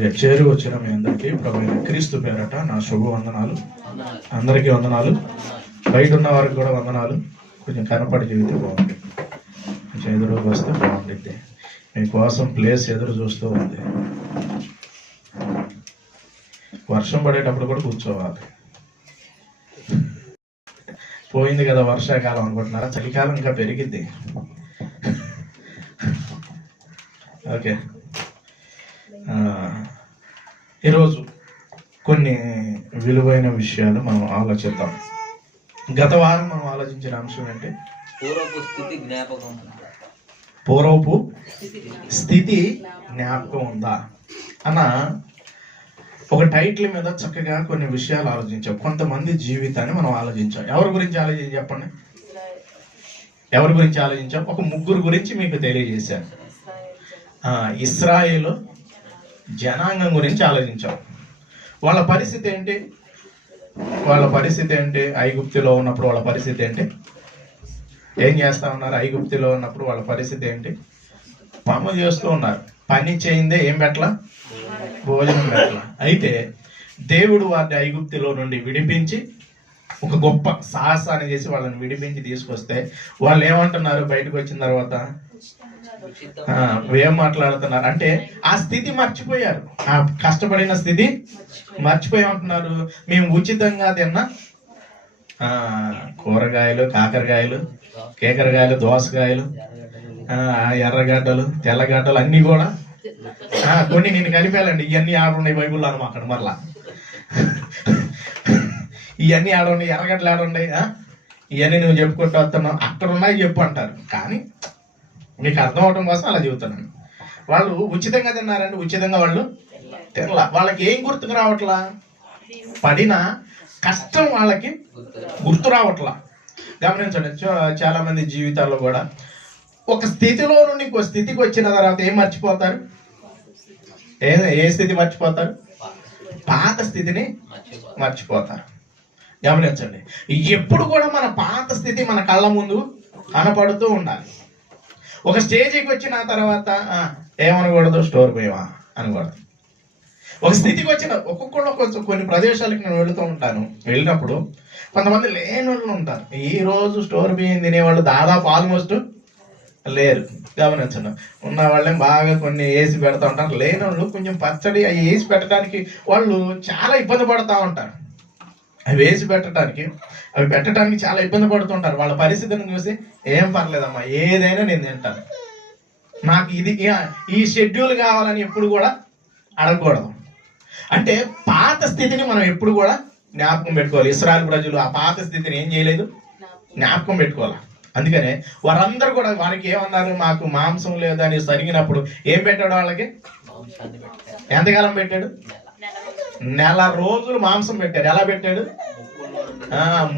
Okay, చేరు వచ్చిన మీ అందరికీ ప్రభువైన క్రీస్తు పేరట నా శుభ వందనాలు. అందరికీ వందనాలు. బయట ఉన్న వారికి కూడా వందనాలు. కొంచెం కనపడి జీవితం బాగుంది, కొంచెం ఎదురుకు వస్తే బాగుంటుంది. మీకోసం ప్లేస్ ఎదురు చూస్తూ ఉంది. వర్షం పడేటప్పుడు కూడా కూర్చోవాలి. పోయింది కదా వర్షాకాలం అనుకుంటున్నారా? చలికాలం ఇంకా పెరిగిద్ది. ఓకే, ఈరోజు కొన్ని విలువైన విషయాలు మనం ఆలోచిద్దాం. గత వారం మనం ఆలోచించిన అంశం ఏంటి? పూర్వపు స్థితి జ్ఞాపకం ఉందా అన్న ఒక టైటిల్ మీద చక్కగా కొన్ని విషయాలు ఆలోచించాం. కొంతమంది జీవితాన్ని మనం ఆలోచించాం. ఎవరి గురించి ఆలోచించి చెప్పండి? ఎవరి గురించి ఆలోచించాం? ఒక ముగ్గురు గురించి మీకు తెలియజేశాను. ఇశ్రాయేలు జనాంగం గురించి ఆలోచించాం. వాళ్ళ పరిస్థితి ఏంటి? ఐగుప్తులో ఉన్నప్పుడు వాళ్ళ పరిస్థితి ఏంటి? ఏం చేస్తా ఉన్నారు? ఐగుప్తులో ఉన్నప్పుడు వాళ్ళ పరిస్థితి ఏంటి? పనులు చేస్తూ ఉన్నారు. పని చేయిందే ఏం పెట్టలా? భోజనం పెట్టలా. అయితే దేవుడు వారిని ఐగుప్తులో నుండి విడిపించి ఒక గొప్ప సాహసాన్ని చేసి వాళ్ళని విడిపించి తీసుకొస్తే వాళ్ళు ఏమంటున్నారు? బయటకు వచ్చిన తర్వాత ఏం మాట్లాడుతున్నారు అంటే ఆ స్థితి మర్చిపోయారు. ఆ కష్టపడిన స్థితి మర్చిపోయి ఉంటున్నారు. మేము ఉచితంగా తిన్న కూరగాయలు, కాకరకాయలు, కేకరకాయలు, దోసకాయలు, ఎర్రగడ్డలు, తెల్లగడ్డలు అన్నీ కూడా కొన్ని నేను కలిపాలండి. ఇవన్నీ ఆడున్నాయి బైబుల్లో అనమాట. మరలా ఇవన్నీ ఆడున్నాయి, ఎర్రగడ్డలు ఆడున్నాయి, ఇవన్నీ నువ్వు చెప్పుకుంటూ వస్తున్నావు, అక్కడ ఉన్నాయి చెప్పు అంటారు. కానీ మీకు అర్థం అవడం కోసం అలా చెబుతున్నాను. వాళ్ళు ఉచితంగా తిన్నారంటే ఉచితంగా వాళ్ళు తినలా. వాళ్ళకి ఏం గుర్తుకు రావట్లా? పడిన కష్టం వాళ్ళకి గుర్తు రావట్లా. గమనించండి, చాలా మంది జీవితాల్లో కూడా ఒక స్థితిలో నుండి ఇంకో స్థితికి వచ్చిన తర్వాత ఏం మర్చిపోతారు? ఏ స్థితి మర్చిపోతారు? పాత స్థితిని మర్చిపోతారు. గమనించండి, ఎప్పుడు కూడా మన పాత స్థితి మన కళ్ళ ముందు కనపడుతూ ఉండాలి. ఒక స్టేజీకి వచ్చిన తర్వాత ఏమనకూడదు? స్టోర్ పోయావా అనకూడదు. ఒక స్థితికి వచ్చిన ఒక్కొక్కళ్ళు కొంచెం కొన్ని ప్రదేశాలకు నేను వెళుతూ ఉంటాను. వెళ్ళినప్పుడు కొంతమంది లేని వాళ్ళు ఉంటారు. ఈ రోజు స్టోర్ బియ్యం తినేవాళ్ళు దాదాపు ఆల్మోస్ట్ లేరు. గమనించండి, ఉన్న వాళ్ళేం బాగా కొన్ని వేసి పెడతా ఉంటారు. లేని వాళ్ళు కొంచెం పచ్చడి అవి వేసి పెట్టడానికి వాళ్ళు చాలా ఇబ్బంది పడతా ఉంటారు. అవి వేసి పెట్టడానికి చాలా ఇబ్బంది పడుతుంటారు. వాళ్ళ పరిస్థితిని చూసి ఏం పర్లేదమ్మా, ఏదైనా నేను తింటాను, నాకు ఇది ఈ షెడ్యూల్ కావాలని ఎప్పుడు కూడా అడగకూడదు. అంటే పాత స్థితిని మనం ఎప్పుడు కూడా జ్ఞాపకం పెట్టుకోవాలి. ఇశ్రాయేలు ప్రజలు ఆ పాత స్థితిని ఏం చేయలేదు? జ్ఞాపకం పెట్టుకోవాలి. అందుకనే వారందరూ కూడా వారికి ఏమన్నారు? మాకు మాంసం లేదని సరిగినప్పుడు ఏం పెట్టాడు? వాళ్ళకి ఎంతకాలం పెట్టాడు? నెల రోజులు మాంసం పెట్టాడు. ఎలా పెట్టాడు?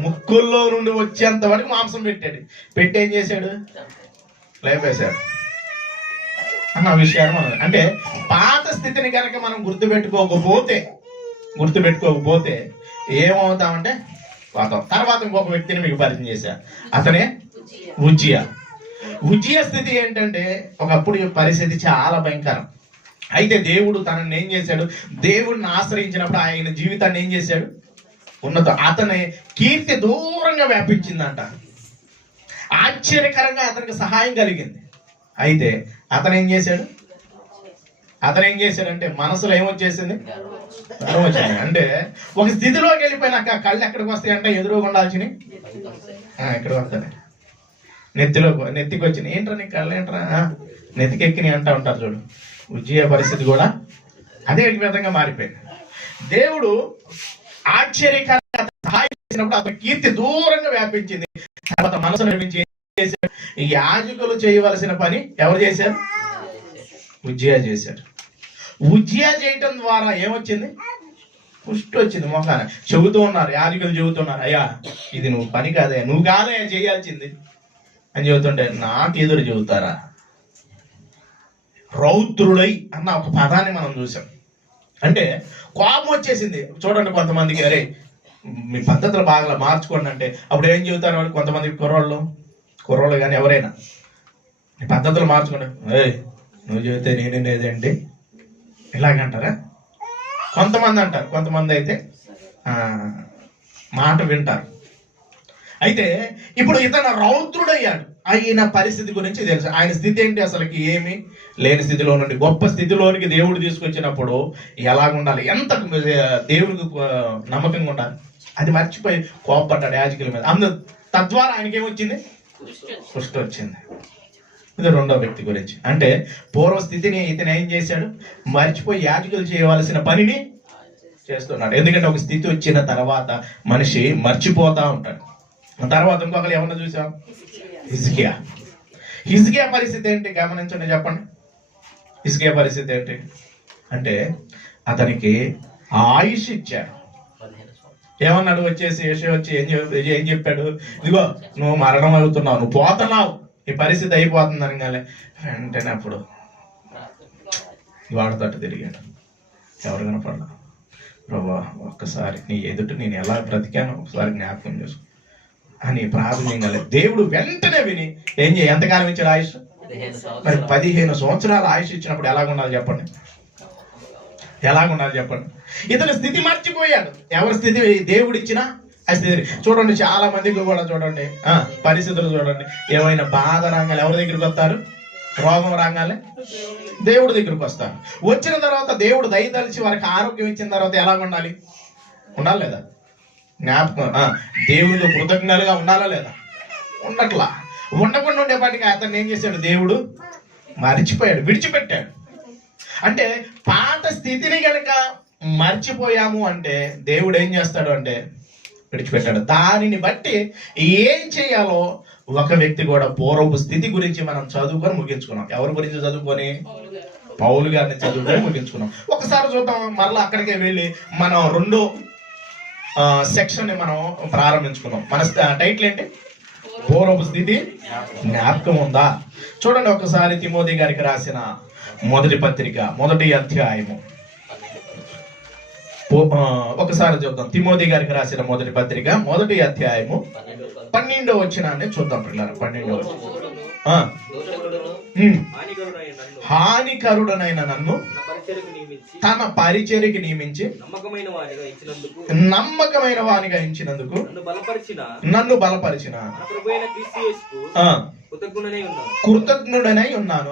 ముక్కుల్లో నుండి వచ్చేంత వరకు మాంసం పెట్టాడు. పెట్టి ఏం చేశాడు? లేపేశాడు అన్న విషయాన్ని మనం అంటే పాత స్థితిని కనుక మనం గుర్తుపెట్టుకోకపోతే ఏమవుతామంటే తర్వాత ఇంకొక వ్యక్తిని మీకు పరిచయం చేశారు. అతనే ఉజ్జియా స్థితి ఏంటంటే ఒకప్పుడు పరిస్థితి చాలా భయంకరం. అయితే దేవుడు తనని ఏం చేశాడు? దేవుడిని ఆశ్రయించినప్పుడు ఆయన జీవితాన్ని ఏం చేశాడు? అతని కీర్తి దూరంగా వ్యాపించిందంట. ఆశ్చర్యకరంగా అతనికి సహాయం కలిగింది. అయితే అతను ఏం చేశాడంటే మనసులో ఏమొచ్చేసింది? అంటే ఒక స్థితిలోకి వెళ్ళిపోయినాక కళ్ళు ఎక్కడికి వస్తాయి అంటే ఎదురుగా ఉండాల్సినవి ఎక్కడికి వస్తాయి? నెత్తికి వచ్చినాయి. ఏంట్రా నీ కళ్ళు ఏంట్రా నెత్తికెక్కినాయి అంటా ఉంటారు చూడు. ఉజ్జియా పరిస్థితి కూడా అదే విధంగా మారిపోయింది. దేవుడు ఆశ్చర్యకరంగా సహాయం చేసినప్పుడు అతని కీర్తి దూరంగా వ్యాపించింది. తర్వాత మనసు నిర్మించి ఏం చేశాడు? ఈ యాజకులు చేయవలసిన పని ఎవరు చేశారు? ఉజ్జియా చేశాడు. ఉజ్జియా చేయటం ద్వారా ఏమొచ్చింది? పుష్టి వచ్చింది. మొఖాన చెబుతూ ఉన్నారు, యాజకులు చెబుతున్నారు, అయ్యా ఇది నువ్వు పని కాదయ్యా, నువ్వు కాదయ్యా చేయాల్సింది అని చెబుతుంటే నాకు ఎదురు చెబుతారా? రౌద్రుడై అన్న ఒక పదాన్ని మనం చూసాం. అంటే కోపం వచ్చేసింది. చూడండి, కొంతమందికి అరే మీ పద్ధతులు బాగా మార్చుకోండి అంటే అప్పుడు ఏం చెబుతారు వాళ్ళు? కొంతమంది కుర్రోళ్ళు కానీ ఎవరైనా నీ పద్ధతులు మార్చుకోండి, నువ్వు చెబితే నేనేదేంటి ఇలాగంటారా? కొంతమంది అంటారు, కొంతమంది అయితే మాట వింటారు. అయితే ఇప్పుడు ఇతను రౌద్రుడయ్యాడు. ఆయన పరిస్థితి గురించి తెలుసు. ఆయన స్థితి ఏంటి? అసలుకి ఏమి లేని స్థితిలో నుండి గొప్ప స్థితిలోనికి దేవుడు తీసుకొచ్చినప్పుడు ఎలాగుండాలి, ఎంత దేవుడికి నమ్మకంగా ఉండాలి, అది మర్చిపోయి కోపపడ్డాడు యాజకుల మీద. తద్వారా ఆయనకి ఏమొచ్చింది? కుష్ఠ వచ్చింది. ఇది రెండో వ్యక్తి గురించి. అంటే పూర్వస్థితిని ఇతను ఏం చేశాడు? మర్చిపోయి యాజకులు చేయవలసిన పనిని చేస్తున్నాడు. ఎందుకంటే ఒక స్థితి వచ్చిన తర్వాత మనిషి మర్చిపోతా ఉంటాడు. తర్వాత ఇంకొకరు ఏమన్నా చూసాం? హిజ్కియా పరిస్థితి ఏంటి గమనించండి, చెప్పండి. హిజ్కియా పరిస్థితి ఏంటి అంటే అతనికి ఆయుష్ ఇచ్చాడు. ఏమన్నాడు? వచ్చేసి యెషయా వచ్చి ఏం చెప్పాడు? ఇదిగో నువ్వు మరణం అవుతున్నావు, నువ్వు పోతున్నావు, ఈ పరిస్థితి అయిపోతుంది అనగానే వెంటనే అప్పుడు వాడుతట్టు తిరిగాడు. ఎవరు కనపడ్డా? ప్రభా ఒక్కసారి నీ ఎదుట నేను ఎలా బ్రతికానో ఒకసారి జ్ఞాపకం చేసుకో అని ప్రార్థన చేయగల దేవుడు వెంటనే విని ఏం చేయ ఎంతకాలం ఇచ్చాడు ఆయుష్? మరి 15 సంవత్సరాల ఆయుష్ ఇచ్చినప్పుడు ఎలాగుండాలి చెప్పండి? ఎలాగుండాలి చెప్పండి? ఇతని స్థితి మర్చిపోయాడు. ఎవరి స్థితి? దేవుడు ఇచ్చిన ఆ స్థితి. చూడండి, చాలా మందికి కూడా చూడండి పరిస్థితులు చూడండి. ఏమైనా బాధ రంగాలు ఎవరి దగ్గరికి వస్తారు? రోగం రాగానే దేవుడి దగ్గరికి వస్తారు. వచ్చిన తర్వాత దేవుడు దయదలిచి వారికి ఆరోగ్యం ఇచ్చిన తర్వాత ఎలా ఉండాలి? ఉండాలి లేదా? జ్ఞాపకం దేవుడికి కృతజ్ఞతగా ఉండాలా లేదా? ఉండట్లా. ఉండకుండా ఉండేపాటికి అతన్ని ఏం చేశాడు? దేవుడు మర్చిపోయాడు, విడిచిపెట్టాడు. అంటే పాత స్థితిని కనుక మర్చిపోయాము అంటే దేవుడు ఏం చేస్తాడు అంటే విడిచిపెట్టాడు. దానిని బట్టి ఏం చేయాలో ఒక వ్యక్తి కూడా పూర్వపు స్థితి గురించి మనం చదువుకొని ముగించుకున్నాం. ఎవరి గురించి చదువుకొని? పౌలు గారిని చదువుకొని ముగించుకున్నాం. ఒకసారి చూద్దాం, మరలా అక్కడికే వెళ్ళి మనం రెండో సెక్షన్ ని మనం ప్రారంభించుకున్నాం. మన టైటిల్ ఏంటి? పూర్వపు స్థితి జ్ఞాపకం ఉందా? చూడండి ఒకసారి తిమోతి గారికి రాసిన మొదటి పత్రిక 1వ అధ్యాయము. ఒకసారి చూద్దాం. తిమోతి గారికి రాసిన మొదటి పత్రిక 1వ అధ్యాయము 12వ వచనాన్ని చూద్దాం పిల్లలు. 12వ హానికరుడనైన నన్ను తన పరిచర్యకి నియమించి నమ్మకమైన వానిగా ఎంచినందుకు నన్ను బలపరిచిన కృతజ్ఞుడనై ఉన్నాను.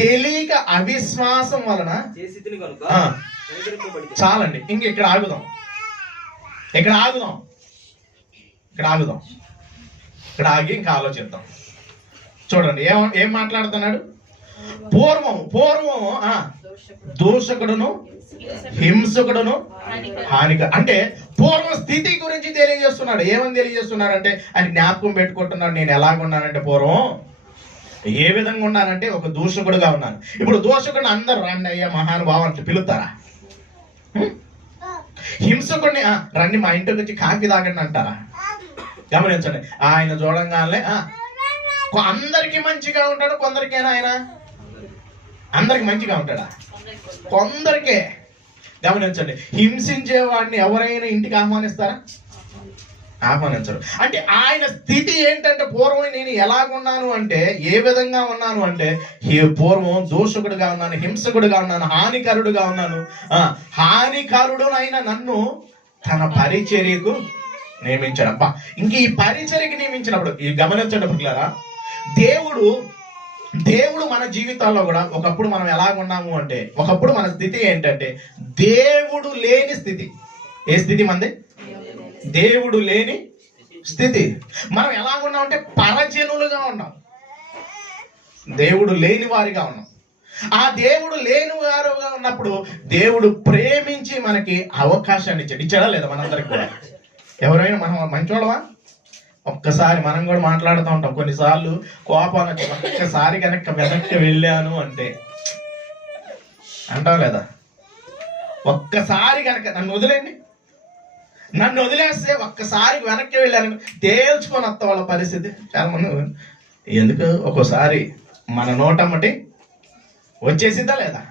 తెలియక అవిశ్వాసం వలన చాలండి. ఇంక ఇక్కడ ఆగుదాం. ఇక్కడ ఆగి ఇంకా ఆలోచిద్దాం. చూడండి ఏం మాట్లాడుతున్నాడు? పూర్వం దూషకుడును హింసకుడును హానిక. అంటే పూర్వ స్థితి గురించి తెలియజేస్తున్నాడు. ఏమని తెలియజేస్తున్నారంటే ఆయన జ్ఞాపకం పెట్టుకుంటున్నాడు. నేను ఎలాగున్నానంటే పూర్వం ఏ విధంగా ఉన్నానంటే ఒక దూషకుడుగా ఉన్నాను. ఇప్పుడు దూషకుడిని అందరు రండి అయ్యా మహానుభావాన్ని పిలుస్తారా? హింసకుడిని రండి మా ఇంటికి వచ్చి కాకి తాగండి అంటారా? గమనించండి, ఆయన చూడంగానే అందరికి మంచిగా ఉంటాడు. కొందరికేనా ఆయన? అందరికి మంచిగా ఉంటాడా? కొందరికే. గమనించండి, హింసించే వాడిని ఎవరైనా ఇంటికి ఆహ్వానిస్తారా? ఆహ్వానించరు. అంటే ఆయన స్థితి ఏంటంటే పూర్వం నేను ఎలాగున్నాను అంటే ఏ విధంగా ఉన్నాను అంటే పూర్వం దూషకుడుగా ఉన్నాను, హింసకుడుగా ఉన్నాను, హానికరుడుగా ఉన్నాను. హానికరుడునైన నన్ను తన పరిచర్యకు నియమించాడు. అబ్బా, ఇంక ఈ పరిచర్యకి నియమించినప్పుడు ఈ గమనించండి పిల్లరా, దేవుడు మన జీవితాల్లో కూడా ఒకప్పుడు మనం ఎలాగున్నాము అంటే ఒకప్పుడు మన స్థితి ఏంటంటే దేవుడు లేని స్థితి. ఏ స్థితి మంది? దేవుడు లేని స్థితి. మనం ఎలాగున్నాం అంటే పరజనులుగా ఉన్నాం, దేవుడు లేని వారిగా ఉన్నాం. ఆ దేవుడు లేని వారుగా ఉన్నప్పుడు దేవుడు ప్రేమించి మనకి అవకాశాన్ని ఇచ్చాడా లేదా? మనందరికి కూడా ఎవరైనా మనం మంచోళ్ళవా? ఒక్కసారి మనం కూడా మాట్లాడుతూ ఉంటాం. కొన్నిసార్లు కోపాన్ని వచ్చి ఒక్కసారి కనుక వెనక్కి వెళ్ళాను అంటే అంటావు లేదా? ఒక్కసారి కనుక నన్ను వదిలేస్తే ఒక్కసారి వెనక్కి వెళ్ళాను తేల్చుకొని వస్తా వాళ్ళ పరిస్థితి. చాలా మంది ఎందుకు ఒక్కోసారి మన నోటమ్మటి వచ్చేసిందా లేదా?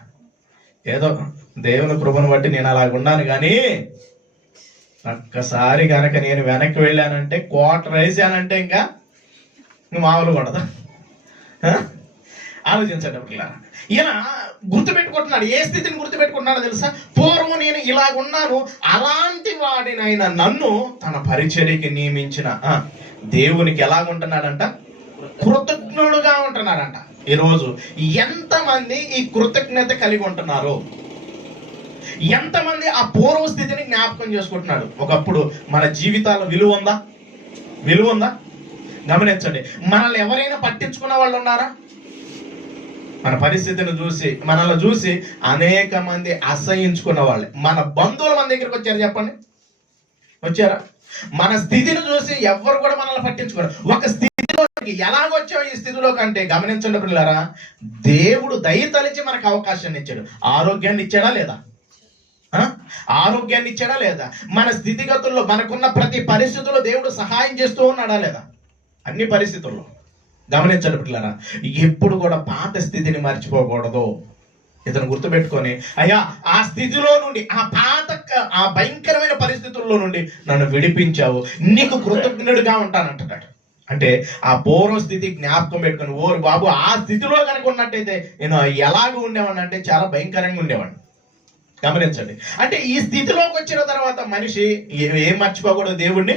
ఏదో దేవుని కృపను బట్టి నేను అలాగున్నాను, కానీ ఒక్కసారి కనుక నేను వెనక్కి వెళ్ళానంటే క్వార్టర్ వేసానంటే ఇంకా మామూలు పడదా? ఆలోచించండి పిల్లరా. ఈయన గుర్తుపెట్టుకుంటున్నాడు. ఏ స్థితిని గుర్తుపెట్టుకుంటున్నాడో తెలుసా? పూర్వం నేను ఇలాగున్నాను, అలాంటి వాడినైన నన్ను తన పరిచర్యకి నియమించిన దేవునికి ఎలాగుంటున్నాడంట? కృతజ్ఞుడుగా ఉంటున్నాడంట. ఈరోజు ఎంతమంది ఈ కృతజ్ఞత కలిగి ఉంటున్నారు? ఎంతమంది ఆ పూర్వ స్థితిని జ్ఞాపకం చేసుకుంటున్నాడు? ఒకప్పుడు మన జీవితాల్లో విలువ ఉందా? గమనించండి. మనల్ని ఎవరైనా పట్టించుకున్న వాళ్ళు ఉన్నారా? మన పరిస్థితిని చూసి, మనల్ని చూసి అనేక మంది అసహించుకున్న వాళ్ళే. మన బంధువులు మన దగ్గరికి వచ్చారు, చెప్పండి, వచ్చారా? మన స్థితిని చూసి ఎవ్వరు కూడా మనల్ని పట్టించుకోరు. ఒక స్థితిలోకి ఎలాగొచ్చావు ఈ స్థితిలో కంటే, గమనించండి పిల్లరా, దేవుడు దయతలిచి మనకు అవకాశాన్ని ఇచ్చాడు. ఆరోగ్యాన్ని ఇచ్చాడా లేదా? ఆరోగ్యాన్ని ఇచ్చాడా లేదా? మన స్థితిగతుల్లో మనకున్న ప్రతి పరిస్థితుల్లో దేవుడు సహాయం చేస్తూ ఉన్నాడా లేదా? అన్ని పరిస్థితుల్లో. గమనించండి పిల్లరా, ఎప్పుడు కూడా పాత స్థితిని మర్చిపోకూడదు. ఇతను గుర్తుపెట్టుకొని, అయ్యా ఆ స్థితిలో నుండి, ఆ భయంకరమైన పరిస్థితుల్లో నుండి నన్ను విడిపించావు, నీకు కృతజ్ఞుడిగా ఉంటానంటున్నాడు. అంటే ఆ పూర్వ స్థితి జ్ఞాపకం పెట్టుకుని, ఓరు బాబు, ఆ స్థితిలో కనుక ఉన్నట్టయితే నేను ఎలాగ ఉండేవాడిని అంటే చాలా భయంకరంగా ఉండేవాడిని. గమనించండి. అంటే ఈ స్థితిలోకి వచ్చిన తర్వాత మనిషి ఏం మర్చిపోకూడదు? దేవుణ్ణి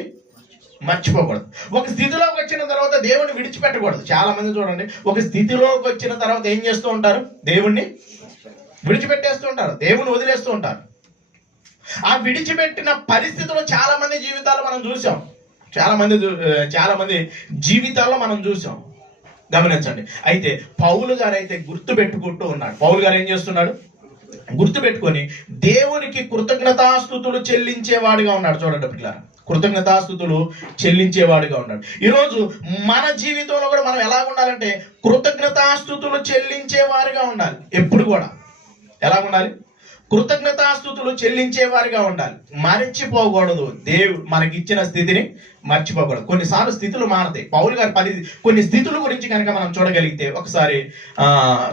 మర్చిపోకూడదు. ఒక స్థితిలోకి వచ్చిన తర్వాత దేవుణ్ణి విడిచిపెట్టకూడదు. చాలా మంది చూడండి, ఒక స్థితిలోకి వచ్చిన తర్వాత ఏం చేస్తూ ఉంటారు? దేవుణ్ణి విడిచిపెట్టేస్తూ ఉంటారు, దేవుణ్ణి వదిలేస్తూ ఉంటారు. ఆ విడిచిపెట్టిన పరిస్థితుల్లో చాలా మంది జీవితాలు మనం చూసాం. చాలా మంది జీవితాల్లో మనం చూసాం. గమనించండి. అయితే పౌలు గారు అయితే గుర్తు పెట్టుకుంటూ ఉన్నాడు. పౌలు గారు ఏం చేస్తున్నాడు? గుర్తుపెట్టుకొని దేవునికి కృతజ్ఞతాస్తుతులు చెల్లించేవాడిగా ఉన్నాడు. చూడండి పిల్లలు, కృతజ్ఞతాస్తుతులు చెల్లించేవాడిగా ఉన్నాడు. ఈరోజు మన జీవితంలో కూడా మనం ఎలా ఉండాలంటే కృతజ్ఞతాస్తుతులు చెల్లించేవారిగా ఉండాలి. ఎప్పుడు కూడా ఎలా ఉండాలి? కృతజ్ఞతాస్తుతులు చెల్లించేవారిగా ఉండాలి. మర్చిపోకూడదు. దేవుడు మనకిచ్చిన స్థితిని మర్చిపోకూడదు. కొన్నిసార్లు స్థితులు మారతాయి. పౌలు గారి కొన్ని స్థితుల గురించి కనుక మనం చూడగలిగితే, ఒకసారి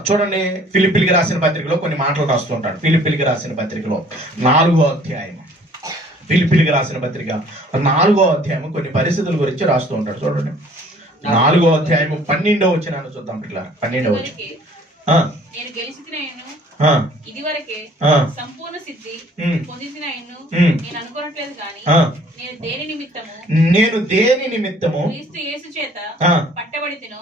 చూడండి, ఫిలిప్పీలకు రాసిన పత్రికలో కొన్ని మాటలు రాస్తుంటాడు. ఫిలిప్పీలకు రాసిన పత్రికలో 4వ అధ్యాయం, ఫిలిప్పీలకు రాసిన పత్రిక 4వ అధ్యాయం కొన్ని పరిస్థితుల గురించి రాస్తూ ఉంటాడు. చూడండి, 4వ అధ్యాయం 12వ వచనాన్ని చూద్దాం పిల్ల. 12వ వచనం, ఇది వరకే సంపూర్ణ సిద్ధి పొందిన నేను అనుకోవట్లేదు కానీ నేను దేని నిమిత్తము క్రీస్తు యేసు చేత పట్టబడి తినో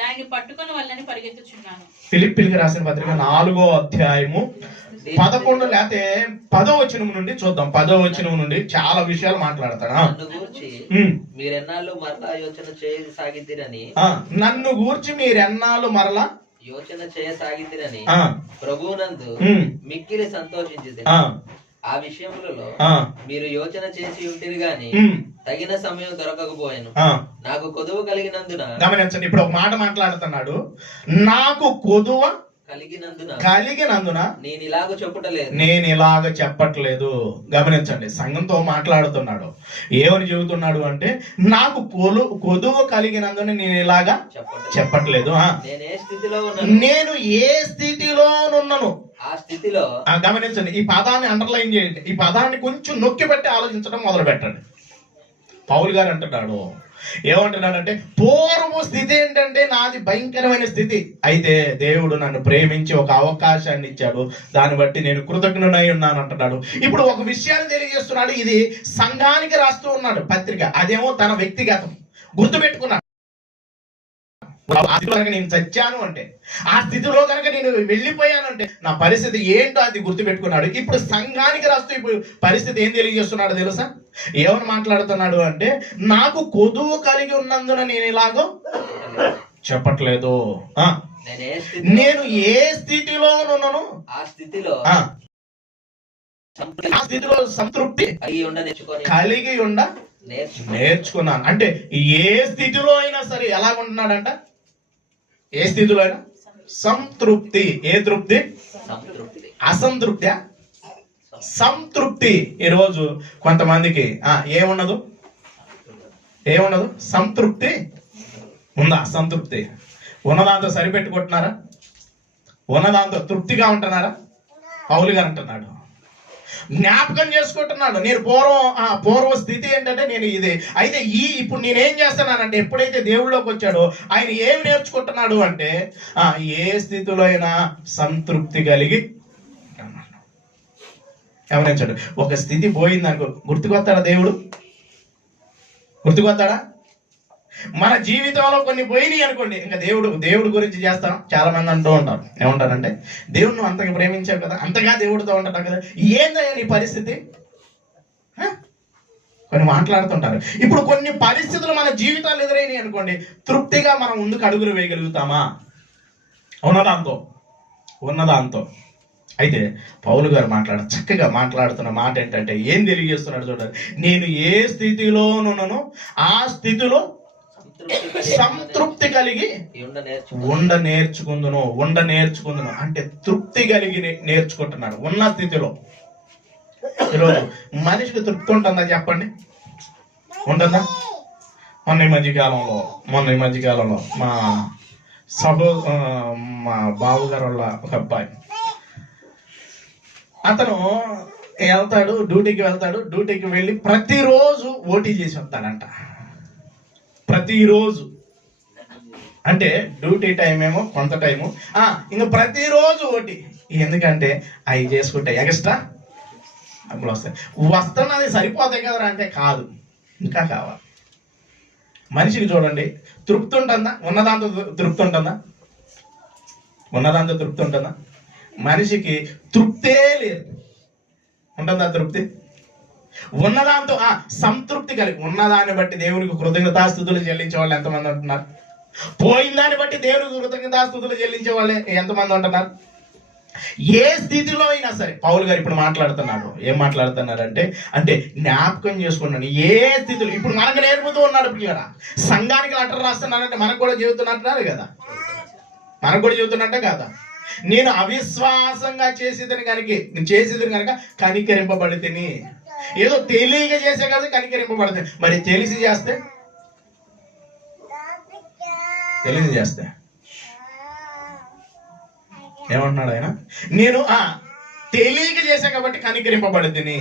దాన్ని పట్టుకున్న వాళ్ళని పరిగెత్తుచున్నాను. ఫిలిప్పీలకు రాసిన పత్రిక 4వ అధ్యాయము 11 లేకపోతే 10వ వచనం నుండి చూద్దాం. 10వ వచనం నుండి చాలా విషయాలు మాట్లాడతాడు. మీరెన్నాళ్ళు మరలా యోచన చేయసాగిద్దిరని, నన్ను గూర్చి మీరెన్నాళ్ళు మరలా యోచన చేయసాగిద్దిరని ప్రభువునందు మిక్కిలి సంతోషించింది. ఆ విషయములలో మీరు యోచన చేసి ఉంటిరి గాని తగిన సమయం దొరకకపోయాను. నాకు కొదువ కలిగినందున. గమనించండి, ఇప్పుడు ఒక మాట మాట్లాడుతున్నాడు. నాకు కొదువ కలిగినందున నేను ఇలాగ చెప్పట్లేదు. గమనించండి, సంఘంతో మాట్లాడుతున్నాడు. ఏమని చెబుతున్నాడు అంటే, నాకు కొదువ కలిగినందున నేను ఇలాగా చెప్పట్లేదు. నేను ఏ స్థితిలోనున్నాను ఆ స్థితిలో. గమనించండి, ఈ పదాన్ని అండర్లైన్ చేయండి. ఈ పదాన్ని కొంచెం నొక్కి పెట్టి ఆలోచించడం మొదలు పెట్టండి. పౌలు గారు అంటున్నాడు, ఏమంటున్నాడంటే, పూర్వ స్థితి ఏంటంటే నాది భయంకరమైన స్థితి. అయితే దేవుడు నన్ను ప్రేమించి ఒక అవకాశాన్ని ఇచ్చాడు, దాన్ని బట్టి నేను కృతజ్ఞుడై ఉన్నాను అంటున్నాడు. ఇప్పుడు ఒక విషయాన్ని తెలియజేస్తున్నాడు. ఇది సంఘానికి రాస్తూ ఉన్నాడు పత్రిక, అదేమో తన వ్యక్తిగతం. గుర్తుపెట్టుకున్నాడు, ఆ స్థితిలో కనుక నేను చచ్చాను అంటే, ఆ స్థితిలో కనుక నేను వెళ్ళిపోయాను అంటే నా పరిస్థితి ఏంటో అది గుర్తుపెట్టుకున్నాడు. ఇప్పుడు సంఘానికి రాస్తూ ఇప్పుడు పరిస్థితి ఏం తెలియజేస్తున్నాడు తెలుసా? ఏమని మాట్లాడుతున్నాడు అంటే, నాకు కొదువు కలిగి ఉన్నందున నేను ఇలాగో చెప్పట్లేదు. నేను ఏ స్థితిలోనున్నాను ఆ స్థితిలో సంతృప్తి కలిగి ఉండ నేర్చుకున్నాను. అంటే ఏ స్థితిలో అయినా సరే ఎలాగుంటున్నాడంట? ఏ స్థితిలో అయినా సంతృప్తి. ఏ తృప్తి? అసంతృప్తి, సంతృప్తి. ఈరోజు కొంతమందికి ఏముండదు సంతృప్తి ఉందా? సంతృప్తి ఉన్నదాంతో సరిపెట్టుకుంటున్నారా? ఉన్నదాంతో తృప్తిగా ఉంటున్నారా? పౌలు గారు అంటున్నాడు, జ్ఞాపకం చేసుకుంటున్నాడు. నేను పూర్వ స్థితి ఏంటంటే నేను ఇది అయితే ఇప్పుడు నేనేం చేస్తున్నానంటే ఎప్పుడైతే దేవుళ్ళలోకి వచ్చాడో ఆయన ఏమి నేర్చుకుంటున్నాడు అంటే ఏ స్థితిలో అయినా సంతృప్తి కలిగి గమనించాడు. ఒక స్థితి పోయిందనుకో గుర్తుకొస్తాడా దేవుడు? గుర్తుకొస్తాడా? మన జీవితంలో కొన్ని పోయినాయి అనుకోండి, ఇంకా దేవుడు గురించి చేస్తాం. చాలా మంది అంటూ ఉంటారు, ఏమంటారంటే దేవుడు నువ్వు అంతగా ప్రేమించావు కదా, అంతగా దేవుడితో ఉంటాడు కదా, ఏందయ్యా నీ పరిస్థితి? కొన్ని మాట్లాడుతుంటారు. ఇప్పుడు కొన్ని పరిస్థితులు మన జీవితాలు ఎదురైనాయి అనుకోండి, తృప్తిగా మనం ముందుకు అడుగులు వేయగలుగుతామా? ఉన్నదాంతో అయితే పౌలు గారు చక్కగా మాట్లాడుతున్న మాట ఏంటంటే ఏం తెలియజేస్తున్నాడు చూడండి. నేను ఏ స్థితిలోనున్నానో ఆ స్థితిలో సంతృప్తి కలిగి ఉండ నేర్చుకుందును అంటే తృప్తి కలిగి నేర్చుకుంటున్నాడు ఉన్న స్థితిలో. ఈరోజు మనిషికి తృప్తి ఉంటుందా చెప్పండి? ఉంటుందా? మొన్న ఈ మధ్యకాలంలో మా బావగారు వాళ్ళ ఒక అబ్బాయి, అతను డ్యూటీకి వెళ్ళి ప్రతిరోజు ఓటీ చేసి వస్తాడంట. ప్రతిరోజు అంటే డ్యూటీ టైం ఏమో కొంత టైము, ఇంకా ప్రతిరోజు ఓటీ. ఎందుకంటే అవి చేసుకుంటే ఎక్స్ట్రా అప్పుడు వస్తున్నది సరిపోతాయి కదరా అంటే కాదు, ఇంకా కావాలి. మనిషికి చూడండి తృప్తి ఉంటుందా? ఉన్నదాంతో తృప్తి ఉంటుందా? మనిషికి తృప్తే లేదు. ఉంటుందా తృప్తి? ఉన్నదాంతో సంతృప్తి కలిగి ఉన్నదాన్ని బట్టి దేవునికి కృతజ్ఞతాస్తుతులు చెల్లించే వాళ్ళు ఎంతమంది ఉంటున్నారు? పోయిన దాన్ని బట్టి దేవునికి కృతజ్ఞతాస్తుతులు చెల్లించే వాళ్ళే ఎంతమంది ఉంటున్నారు? ఏ స్థితిలో అయినా సరే పౌలు గారు ఇప్పుడు మాట్లాడుతున్నాడు. ఏం మాట్లాడుతున్నారంటే జ్ఞాపకం చేసుకున్నాను ఏ స్థితిలో. ఇప్పుడు మనకు నేర్పుతూ ఉన్నాడు పిల్లరా. సంఘానికి లెటర్ రాస్తున్నానంటే మనకు కూడా చెబుతున్నట్టున్నారు కదా, మనకు కూడా చెబుతున్నట్టే కదా. నేను అవిశ్వాసంగా చేసేదని కనుక కనికరింపబడితేని. ఏదో తెలియక చేసే కదా కనికరింపబడితే, మరి తెలిసి చేస్తే ఏమంటున్నాడు ఆయన? నేను తెలియక చేశా కాబట్టి కనికరింపబడితేని.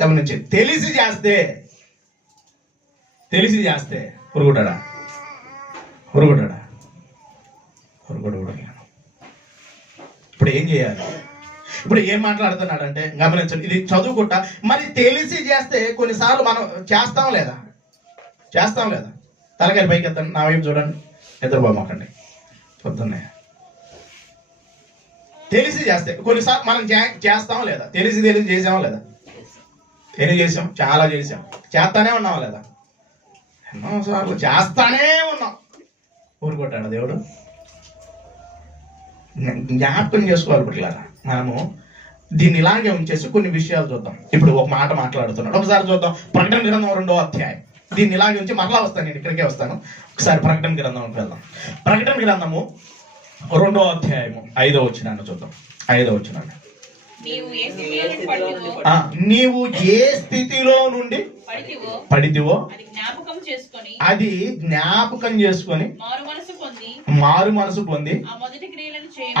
గమనించి తెలిసి చేస్తే పురుగుడాడా? ఇప్పుడు ఏం చేయాలి? ఇప్పుడు ఏం మాట్లాడుతున్నాడంటే గమనించండి, ఇది చదువుకుంటా. మరి తెలిసి చేస్తే కొన్నిసార్లు మనం చేస్తాం లేదా? తలకాయ పైకి ఎత్తండి, నా వైపు చూడండి, నిద్రపోమాకండి. పొద్దున్నే తెలిసి చేస్తే కొన్నిసార్లు మనం చేస్తాం లేదా? తెలిసి చేసామా లేదా? చేసాం, చాలా చేసాం. చేస్తానే ఉన్నామా లేదా? ఎన్నోసార్లు చేస్తానే ఉన్నాం. ఊరుకొట్టాడు దేవుడు? జ్ఞాపకం చేసుకోవాలి పిల్లరా. మనము దీన్ని ఇలాగే ఉంచేసి కొన్ని విషయాలు చూద్దాం. ఇప్పుడు ఒక మాట మాట్లాడుతున్నాడు, ఒకసారి చూద్దాం. ప్రకటన గ్రంథం 2వ అధ్యాయం. దీన్ని ఇలాగే ఉంచి మరలా వస్తాను, నేను ఇక్కడికే వస్తాను. ఒకసారి ప్రకటన గ్రంథంకి వెళ్దాం. ప్రకటన గ్రంథము 2వ అధ్యాయము 5వ వచనాన్ని చూద్దాం. 5వ వచనాన్ని. నీవు ఏ స్థితిలో నుండి పడితివో అది జ్ఞాపకం చేసుకొని మారు మనసు పొంది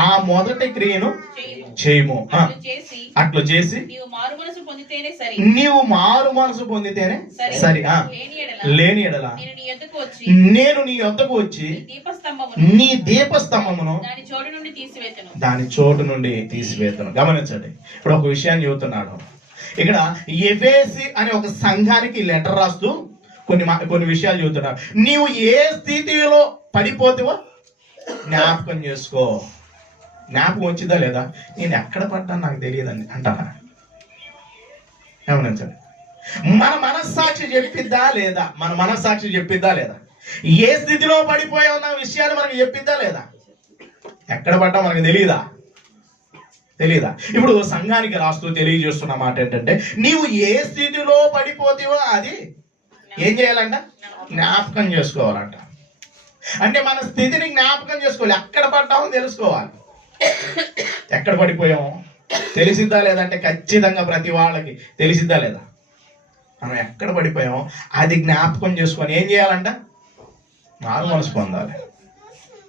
ఆ మొదటి క్రియను చేయము. అట్లా చేసి నీవు మారు మనసు పొందితేనే సరి. లేని ఎడల నేను నీ యొద్దకు వచ్చి నీ దీపస్తంభమును దాని చోటు నుండి తీసివేతను. గమనించండి, ఇప్పుడు ఒక విషయాన్ని చెబుతున్నాడు. ఇక్కడ ఎఫెసీ అనే ఒక సంఘానికి లెటర్ రాస్తూ కొన్ని విషయాలు చెబుతున్నాడు. నీవు ఏ స్థితిలో పడిపోతావో జ్ఞాపకం చేసుకో. జ్ఞాపకం వచ్చిందా లేదా? నేను ఎక్కడ పడ్డాను నాకు తెలియదండి అంటారా? గమనించండి, మన మనస్సాక్షి చెప్పిద్దా లేదా? ఏ స్థితిలో పడిపోయావు నా విషయాలు మనకు చెప్పిద్దా లేదా? ఎక్కడ పడ్డా మనకు తెలియదా? ఇప్పుడు సంఘానికి రాస్తూ తెలియజేస్తున్న మాట ఏంటంటే నీవు ఏ స్థితిలో పడిపోతావో అది ఏం చేయాలంట? జ్ఞాపకం చేసుకోవాలంట. అంటే మన స్థితిని జ్ఞాపకం చేసుకోవాలి. ఎక్కడ పడ్డామో తెలుసుకోవాలి. ఎక్కడ పడిపోయామో తెలిసిద్దా లేదంటే ఖచ్చితంగా ప్రతి వాళ్ళకి తెలిసిద్దా లేదా? మనం ఎక్కడ పడిపోయామో అది జ్ఞాపకం చేసుకొని ఏం చేయాలంట? మారు మనసు పొందాలి.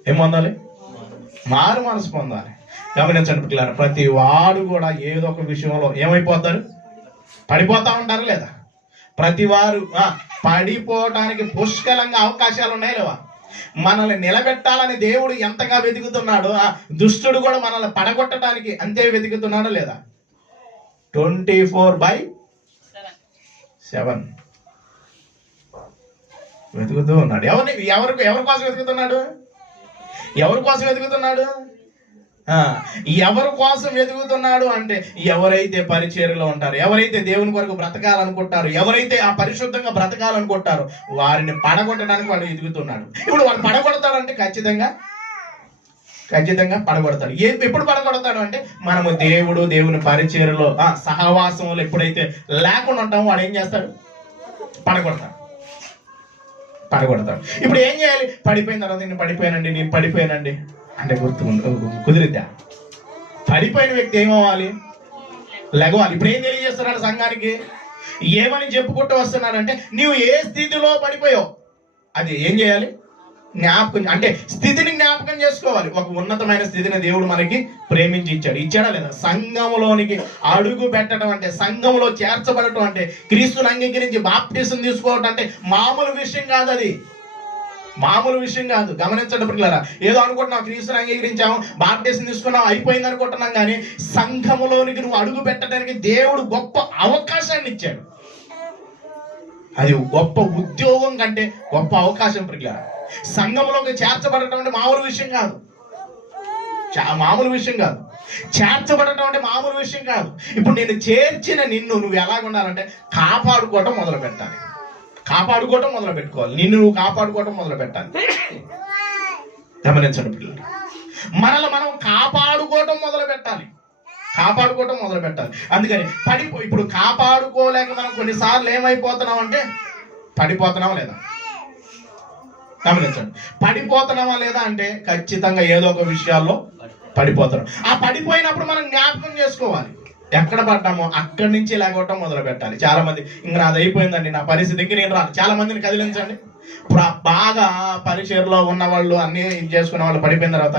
ఏం పొందాలి? మారు మనసు పొందాలి. గమనించండి పిల్లలు, ప్రతి వాడు కూడా ఏదో ఒక విషయంలో ఏమైపోతారు, పడిపోతా ఉంటారు లేదా? ప్రతి వారు పడిపోవటానికి పుష్కలంగా అవకాశాలు ఉన్నాయి లేవా? మనల్ని నిలబెట్టాలని దేవుడు ఎంతగా వెతుకుతున్నాడో దుష్టుడు కూడా మనల్ని పడగొట్టడానికి అంతే వెతుకుతున్నాడో లేదా? 24/7 వెతుకుతూ ఉన్నాడు. ఎవరి కోసం వెతుకుతున్నాడు? ఎవరి కోసం వెతుకుతున్నాడు? ఎవరి కోసం వెతుకుతున్నాడు అంటే ఎవరైతే పరిచర్యలో ఉంటారో, ఎవరైతే దేవుని కొరకు బ్రతకాలనుకుంటారో, ఎవరైతే ఆ పరిశుద్ధంగా బ్రతకాలనుకుంటారో వారిని పడగొట్టడానికి వాడు వెతుకుతున్నాడు. ఇప్పుడు వాడు పడగొడతాడంటే ఖచ్చితంగా పడగొడతాడు. ఎప్పుడు పడగొడతాడు అంటే మనము దేవుని పరిచర్యలో సహవాసంలో ఎప్పుడైతే లేకుండా ఉంటామో వాడు ఏం చేస్తాడు? పడగొడతాడు. ఇప్పుడు ఏం చేయాలి? పడిపోయిన తర్వాత నేను పడిపోయానండి అంటే కుదిరిద్దా? పడిపోయిన వ్యక్తి ఏమవ్వాలి? లెగవాలి. ఇప్పుడు ఏం తెలియజేస్తున్నాడు సంఘానికి? ఏమని చెప్పుకుంటూ వస్తున్నాడంటే నీవు ఏ స్థితిలో పడిపోయావు అది ఏం చేయాలి? జ్ఞాపకం, అంటే స్థితిని జ్ఞాపకం చేసుకోవాలి. ఒక ఉన్నతమైన స్థితిని దేవుడు మనకి ప్రేమించి ఇచ్చాడా లేదా? సంఘంలోనికి అడుగు పెట్టడం అంటే, సంఘంలో చేర్చబడటం అంటే, క్రీస్తుని అంగీకరించి బాప్టిజం తీసుకోవటం అంటే మామూలు విషయం కాదు. అది మామూలు విషయం కాదు. గమనించండి పిల్లరా, ఏదో అనుకుంటున్నావు, క్రీస్తుని అంగీకరించాము, బాప్టిజం తీసుకున్నావు, అయిపోయింది అనుకుంటున్నాం. కానీ సంఘములోనికి నువ్వు అడుగు పెట్టడానికి దేవుడు గొప్ప అవకాశాన్ని ఇచ్చాడు. అది గొప్ప ఉద్యోగం కంటే గొప్ప అవకాశం పిల్లరా. సంఘంలోకి చేర్చబడటం అంటే మామూలు విషయం కాదు. చేర్చబడటం అంటే మామూలు విషయం కాదు. ఇప్పుడు నేను చేర్చిన నువ్వు ఎలాగుండాలంటే కాపాడుకోవటం మొదలు పెట్టుకోవాలి. నిన్ను నువ్వు కాపాడుకోవటం మొదలు పెట్టాలి. గమనించండి పిల్లలు, మనల్ని మనం కాపాడుకోవటం మొదలు పెట్టాలి. అందుకని ఇప్పుడు కాపాడుకోలేక మనం కొన్నిసార్లు ఏమైపోతున్నాం అంటే పడిపోతున్నావా లేదా? గమనించండి, పడిపోతున్నావా లేదా అంటే ఖచ్చితంగా ఏదో ఒక విషయాల్లో పడిపోతున్నాం. ఆ పడిపోయినప్పుడు మనం జ్ఞాపకం చేసుకోవాలి. ఎక్కడ పడ్డామో అక్కడి నుంచి లేకపోవటం మొదలు పెట్టాలి. చాలా మంది ఇంకా నాది అయిపోయిందండి, నా పరిస్థితి ఇంక నేను రాను. చాలా మందిని కదిలించండి. ఇప్పుడు బాగా పరిచయలో ఉన్న వాళ్ళు అన్ని చేసుకునే వాళ్ళు పడిపోయిన తర్వాత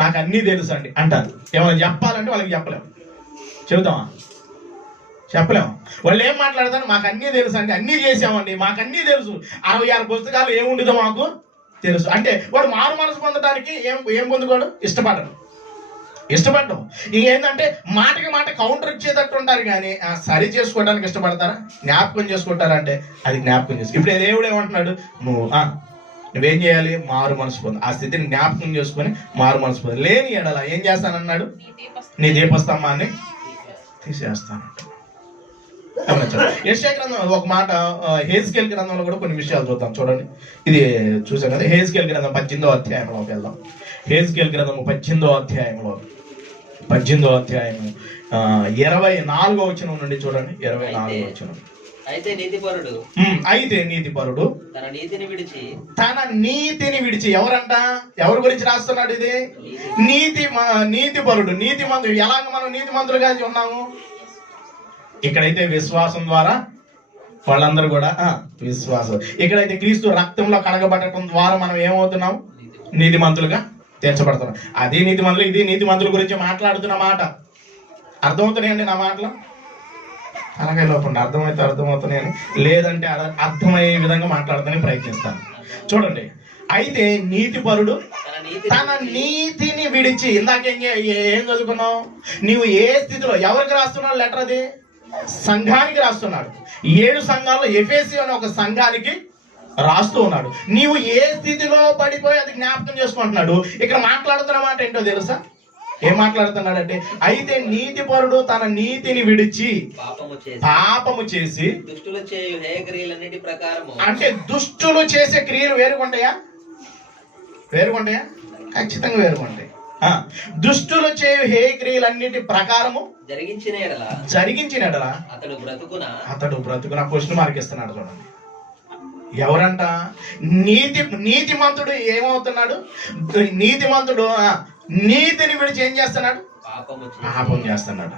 నాకు అన్నీ తెలుసు అండి అంటారు. ఏమైనా చెప్పాలంటే వాళ్ళకి చెప్పలేము. చెప్పలేము. వాళ్ళు ఏం మాట్లాడతారు? మాకు అన్నీ తెలుసు అండి, అన్నీ చేసామండి, మాకు అన్నీ తెలుసు, 66 పుస్తకాలు ఏముండదో మాకు తెలుసు అంటే వాడు మారు మనసు పొందడానికి ఏం పొందుకోడు? ఇష్టపడడం. ఏంటంటే మాటకి మాట కౌంటర్ ఇచ్చేటట్టు ఉంటారు, కానీ సరి చేసుకోవడానికి ఇష్టపడతారా? జ్ఞాపకం చేసుకుంటారంటే అది జ్ఞాపకం చేసి. ఇప్పుడు దేవుడు ఏమంటున్నాడు? నువ్వేం చేయాలి? మారు మనసు పొంది ఆ స్థితిని జ్ఞాపకం చేసుకొని మారు మనసు పొంది. లేని ఎడల ఏం చేస్తానన్నాడు? నీ దీపస్తంభాన్ని తీసేస్తాను. యెషయా గ్రంథం ఒక మాట, హెజ్కేల్ గ్రంథంలో కూడా కొన్ని విషయాలు చూద్దాం. చూడండి, ఇది చూసాం కదా. హెజ్కేల్ గ్రంథం 18వ అధ్యాయంలోకి వెళ్దాం. హెజ్కేల్ గ్రంథం 18వ అధ్యాయంలో 24వ వచనం నుండి చూడండి. 24వ వచనం. అయితే నీతిపరుడు తన నీతిని విడిచి ఎవరంట? ఎవరి గురించి రాస్తున్నాడు ఇది? నీతిపరుడు, నీతిమంతుడు. ఎలాగ మనం నీతిమంతులుగా ఉన్నాము? ఇక్కడైతే విశ్వాసం ద్వారా వాళ్ళందరూ కూడా విశ్వాసం. ఇక్కడైతే క్రీస్తు రక్తంలో కడగబడటం ద్వారా మనం ఏమవుతున్నాం? నీతిమంతులుగా తీర్చబడుతున్నాం. అదే నీతిమంతులు, ఇది నీతిమంతుల గురించి మాట్లాడుతున్న మాట. అర్థమవుతున్నాయండి నా మాటలు? అలాగే లోపల అర్థమవుతున్నాయని, లేదంటే అర్థమయ్యే విధంగా మాట్లాడతానికి ప్రయత్నిస్తాను. చూడండి, అయితే నీతిపరుడు తన నీతిని విడిచి, ఇందాక ఏం చదువుకున్నావు? నీవు ఏ స్థితిలో, ఎవరికి రాస్తున్నావు లెటర్? అది సంఘానికి రాస్తున్నాడు. 7 సంఘాల్లో ఎఫెసీ అనే ఒక సంఘానికి రాస్తూ ఉన్నాడు. నీవు ఏ స్థితిలో పడిపోయి అది జ్ఞాపకం చేసుకుంటున్నాడు. ఇక్కడ మాట్లాడుతున్న మాట ఏంటో తెలుసా? ఏం మాట్లాడుతున్నాడంటే, అయితే నీతిపరుడు తన నీతిని విడిచి పాపము చేసి అంటే దుష్టులు చేసే క్రియలు వేరుగుంటాయా? ఖచ్చితంగా వేరుగుంటాయి. దుష్టులు చేయు హే క్రియలన్నిటి ప్రకారము జరిగించిన ఎడల అతడు బ్రతుకున క్వశ్చన్ మార్క్ ఇస్తున్నాడు. చూడండి, ఎవరంట? నీతిమంతుడు ఏమవుతున్నాడు? నీతిమంతుడు నీతిని విడిచి ఏం చేస్తున్నాడు? పాపం చేస్తున్నాడు.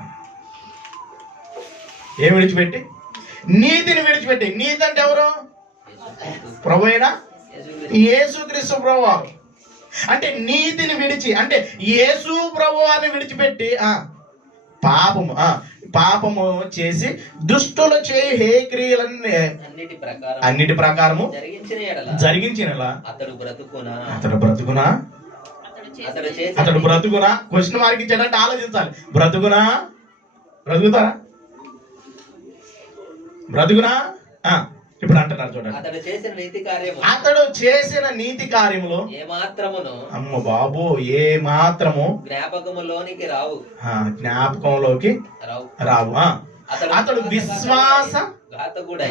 ఏం విడిచిపెట్టి? నీతిని విడిచిపెట్టి. నీతి అంటే ఎవరు? ప్రభువైన యేసుక్రీస్తు ప్రభువారు. అంటే నీతిని విడిచి, అంటే యేసు ప్రభువాన్ని విడిచిపెట్టి పాపము చేసి దుష్టులు చేయి హే క్రియలన్నీ అన్నిటి ప్రకారము జరిగించిన అతడు బ్రతుకునా క్వశ్చన్ మార్క్ ఇచ్చాడంటే ఆలోచించాలి. బ్రతుకుతారా? ఇప్పుడు అంటున్నారు చూడండి, అతడు చేసిన నీతి కార్యములు అమ్మ బాబు ఏ మాత్రము జ్ఞాపకంలోకి రావు. అతడు విశ్వాస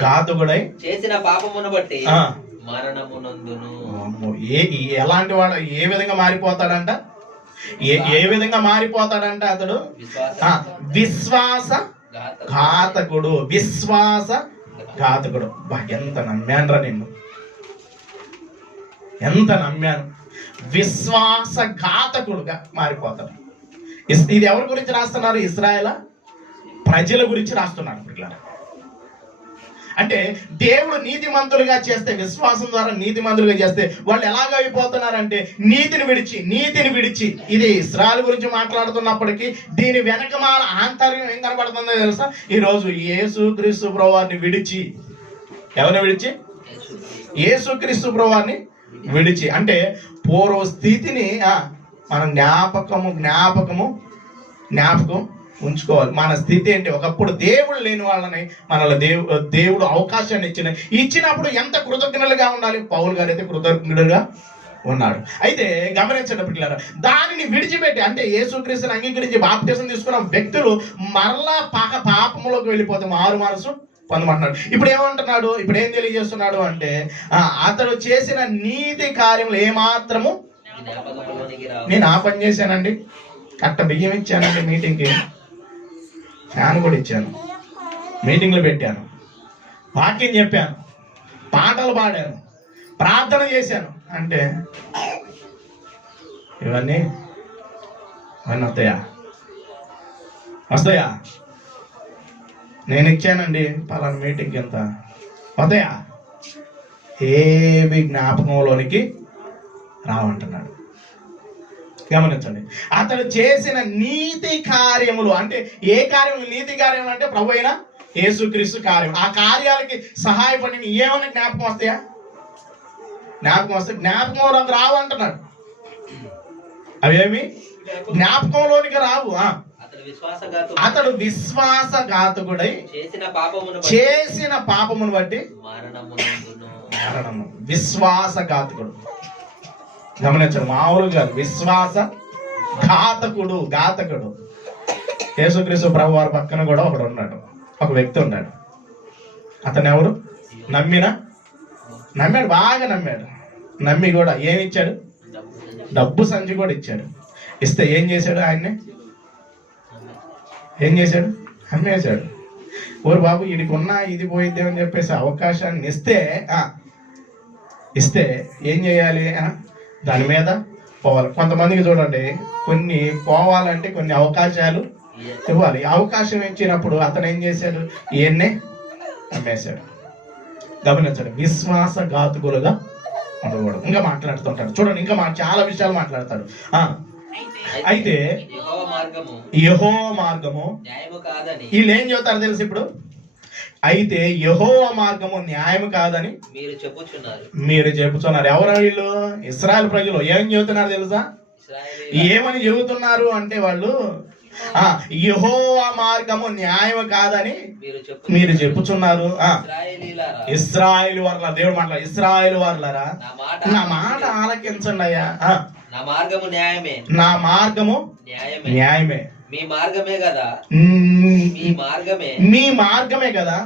ఘాతకుడై చేసిన పాపమును బట్టి మరణమునందును. ఎలాంటి వాడు? ఏ విధంగా మారిపోతాడంట? ఏ విధంగా మారిపోతాడంట? అతడు విశ్వాస ఘాతకుడు. ఎంత నమ్మానురా నిన్ను, ఎంత నమ్మాను. విశ్వాసఘాతకుడుగా మారిపోతాడు. ఇది ఎవరి గురించి రాస్తున్నారు? ఇశ్రాయేలు ప్రజల గురించి రాస్తున్నాడు. అంటే దేవుడు నీతిమంతులుగా చేస్తే, విశ్వాసం ద్వారా నీతిమంతులుగా చేస్తే వాళ్ళు ఎలాగ అయిపోతున్నారంటే నీతిని విడిచి. ఇది ఇశ్రాయేలు గురించి మాట్లాడుతున్నప్పటికీ దీని వెనకమాల ఆంతర్యం ఏం కనబడుతుందో తెలుసా? ఈరోజు యేసుక్రీస్తు ప్రభువాన్ని విడిచి, ఎవరిని విడిచి? యేసుక్రీస్తు ప్రభువాన్ని విడిచి. అంటే పూర్వ స్థితిని మనం జ్ఞాపకం ఉంచుకోవాలి. మన స్థితి ఏంటి? ఒకప్పుడు దేవుడు లేని వాళ్ళని మనలో దేవుడు అవకాశాన్ని ఇచ్చినప్పుడు ఎంత కృతజ్ఞులుగా ఉండాలి. పౌలు గారు అయితే కృతజ్ఞుడుగా ఉన్నాడు. అయితే గమనించండి పిల్లలు, దానిని విడిచిపెట్టి, అంటే యేసుక్రీస్తుని అంగీకరించి బాప్తిసం తీసుకున్న వ్యక్తులు మరలా పాపంలోకి వెళ్ళిపోతే మారు మనసు పొందమంటున్నాడు. ఇప్పుడు ఏమంటున్నాడు? ఇప్పుడు ఏం తెలియజేస్తున్నాడు అంటే అతడు చేసిన నీతి కార్యములు ఏమాత్రము నేను ఆ పని చేశానండి, కట్ట బియ్యం ఇచ్చానండి, మీటింగ్కి ఫ్యాన్ కూడా ఇచ్చాను, మీటింగ్లు పెట్టాను, వాక్యం చెప్పాను, పాటలు పాడాను, ప్రార్థన చేశాను అంటే ఇవన్నీ వస్తాయా? నేను ఇచ్చానండి పలానా మీటింగ్కి ఎంత వస్తాయా? ఏవి జ్ఞాపకంలోనికి రావంటున్నాడు. గమనించండి, అతడు చేసిన నీతి కార్యములు, అంటే ఏ కార్యములు? నీతి కార్యములు అంటే ప్రభు అయిన యేసుక్రీస్తు కార్యం. ఆ కార్యాలకి సహాయపడి ఏమైనా జ్ఞాపకం వస్తాయా? జ్ఞాపకం రావు అంటున్నాడు. అవేమి జ్ఞాపకంలోనికి రావు. అతడు విశ్వాసఘాతకుడై చేసిన పాపమును బట్టి మరణము. విశ్వాసఘాతకుడు, గమనించండి, మామూలు కాదు, విశ్వాసఘాతకుడు. యేసుక్రీస్తు ప్రభు వారి పక్కన కూడా ఒకడు ఉన్నాడు, ఒక వ్యక్తి ఉన్నాడు. అతను ఎవరు? నమ్మాడు, బాగా నమ్మాడు. నమ్మి కూడా ఏమి ఇచ్చాడు? డబ్బు సంచి కూడా ఇచ్చాడు. ఇస్తే ఏం చేశాడు? ఆయన్ని ఏం చేశాడు? అమ్మేశాడు. ఓరు బాబు వీడికి ఉన్నా ఇది పోయిద్దే అని చెప్పేసి అవకాశాన్ని ఇస్తే ఏం చేయాలి? దాని మీద పోవాలి. కొంతమందికి చూడండి, కొన్ని పోవాలంటే కొన్ని అవకాశాలు ఇవ్వాలి. అవకాశం ఇచ్చినప్పుడు అతను ఏం చేశాడు? ఈయన్నే అమ్మేశాడు. గమనించండి, విశ్వాసఘాతకులుగా ఉండకూడదు. ఇంకా మాట్లాడుతుంటాడు చూడండి, ఇంకా చాలా విషయాలు మాట్లాడతాడు. అయితే యెహోవా మార్గము వీళ్ళు ఏం చెబుతారు తెలుసు ఇప్పుడు? అయితే యెహోవా మార్గము న్యాయం కాదని మీరు చెప్పుచున్నారు. ఎవరు వీళ్ళు? ఇశ్రాయేలు ప్రజలు. ఏం చెబుతున్నారు తెలుసా? ఏమని చెబుతున్నారు అంటే వాళ్ళు యెహోవా మార్గము న్యాయం కాదని మీరు చెప్పుచున్నారు. ఇశ్రాయేలు వారలా, దేవుడు మాట్లాడు, ఇశ్రాయేలు వారలారా నా మాట ఆలకించండి అయ్యా. నా మార్గము న్యాయమే, మీ మార్గమే కదా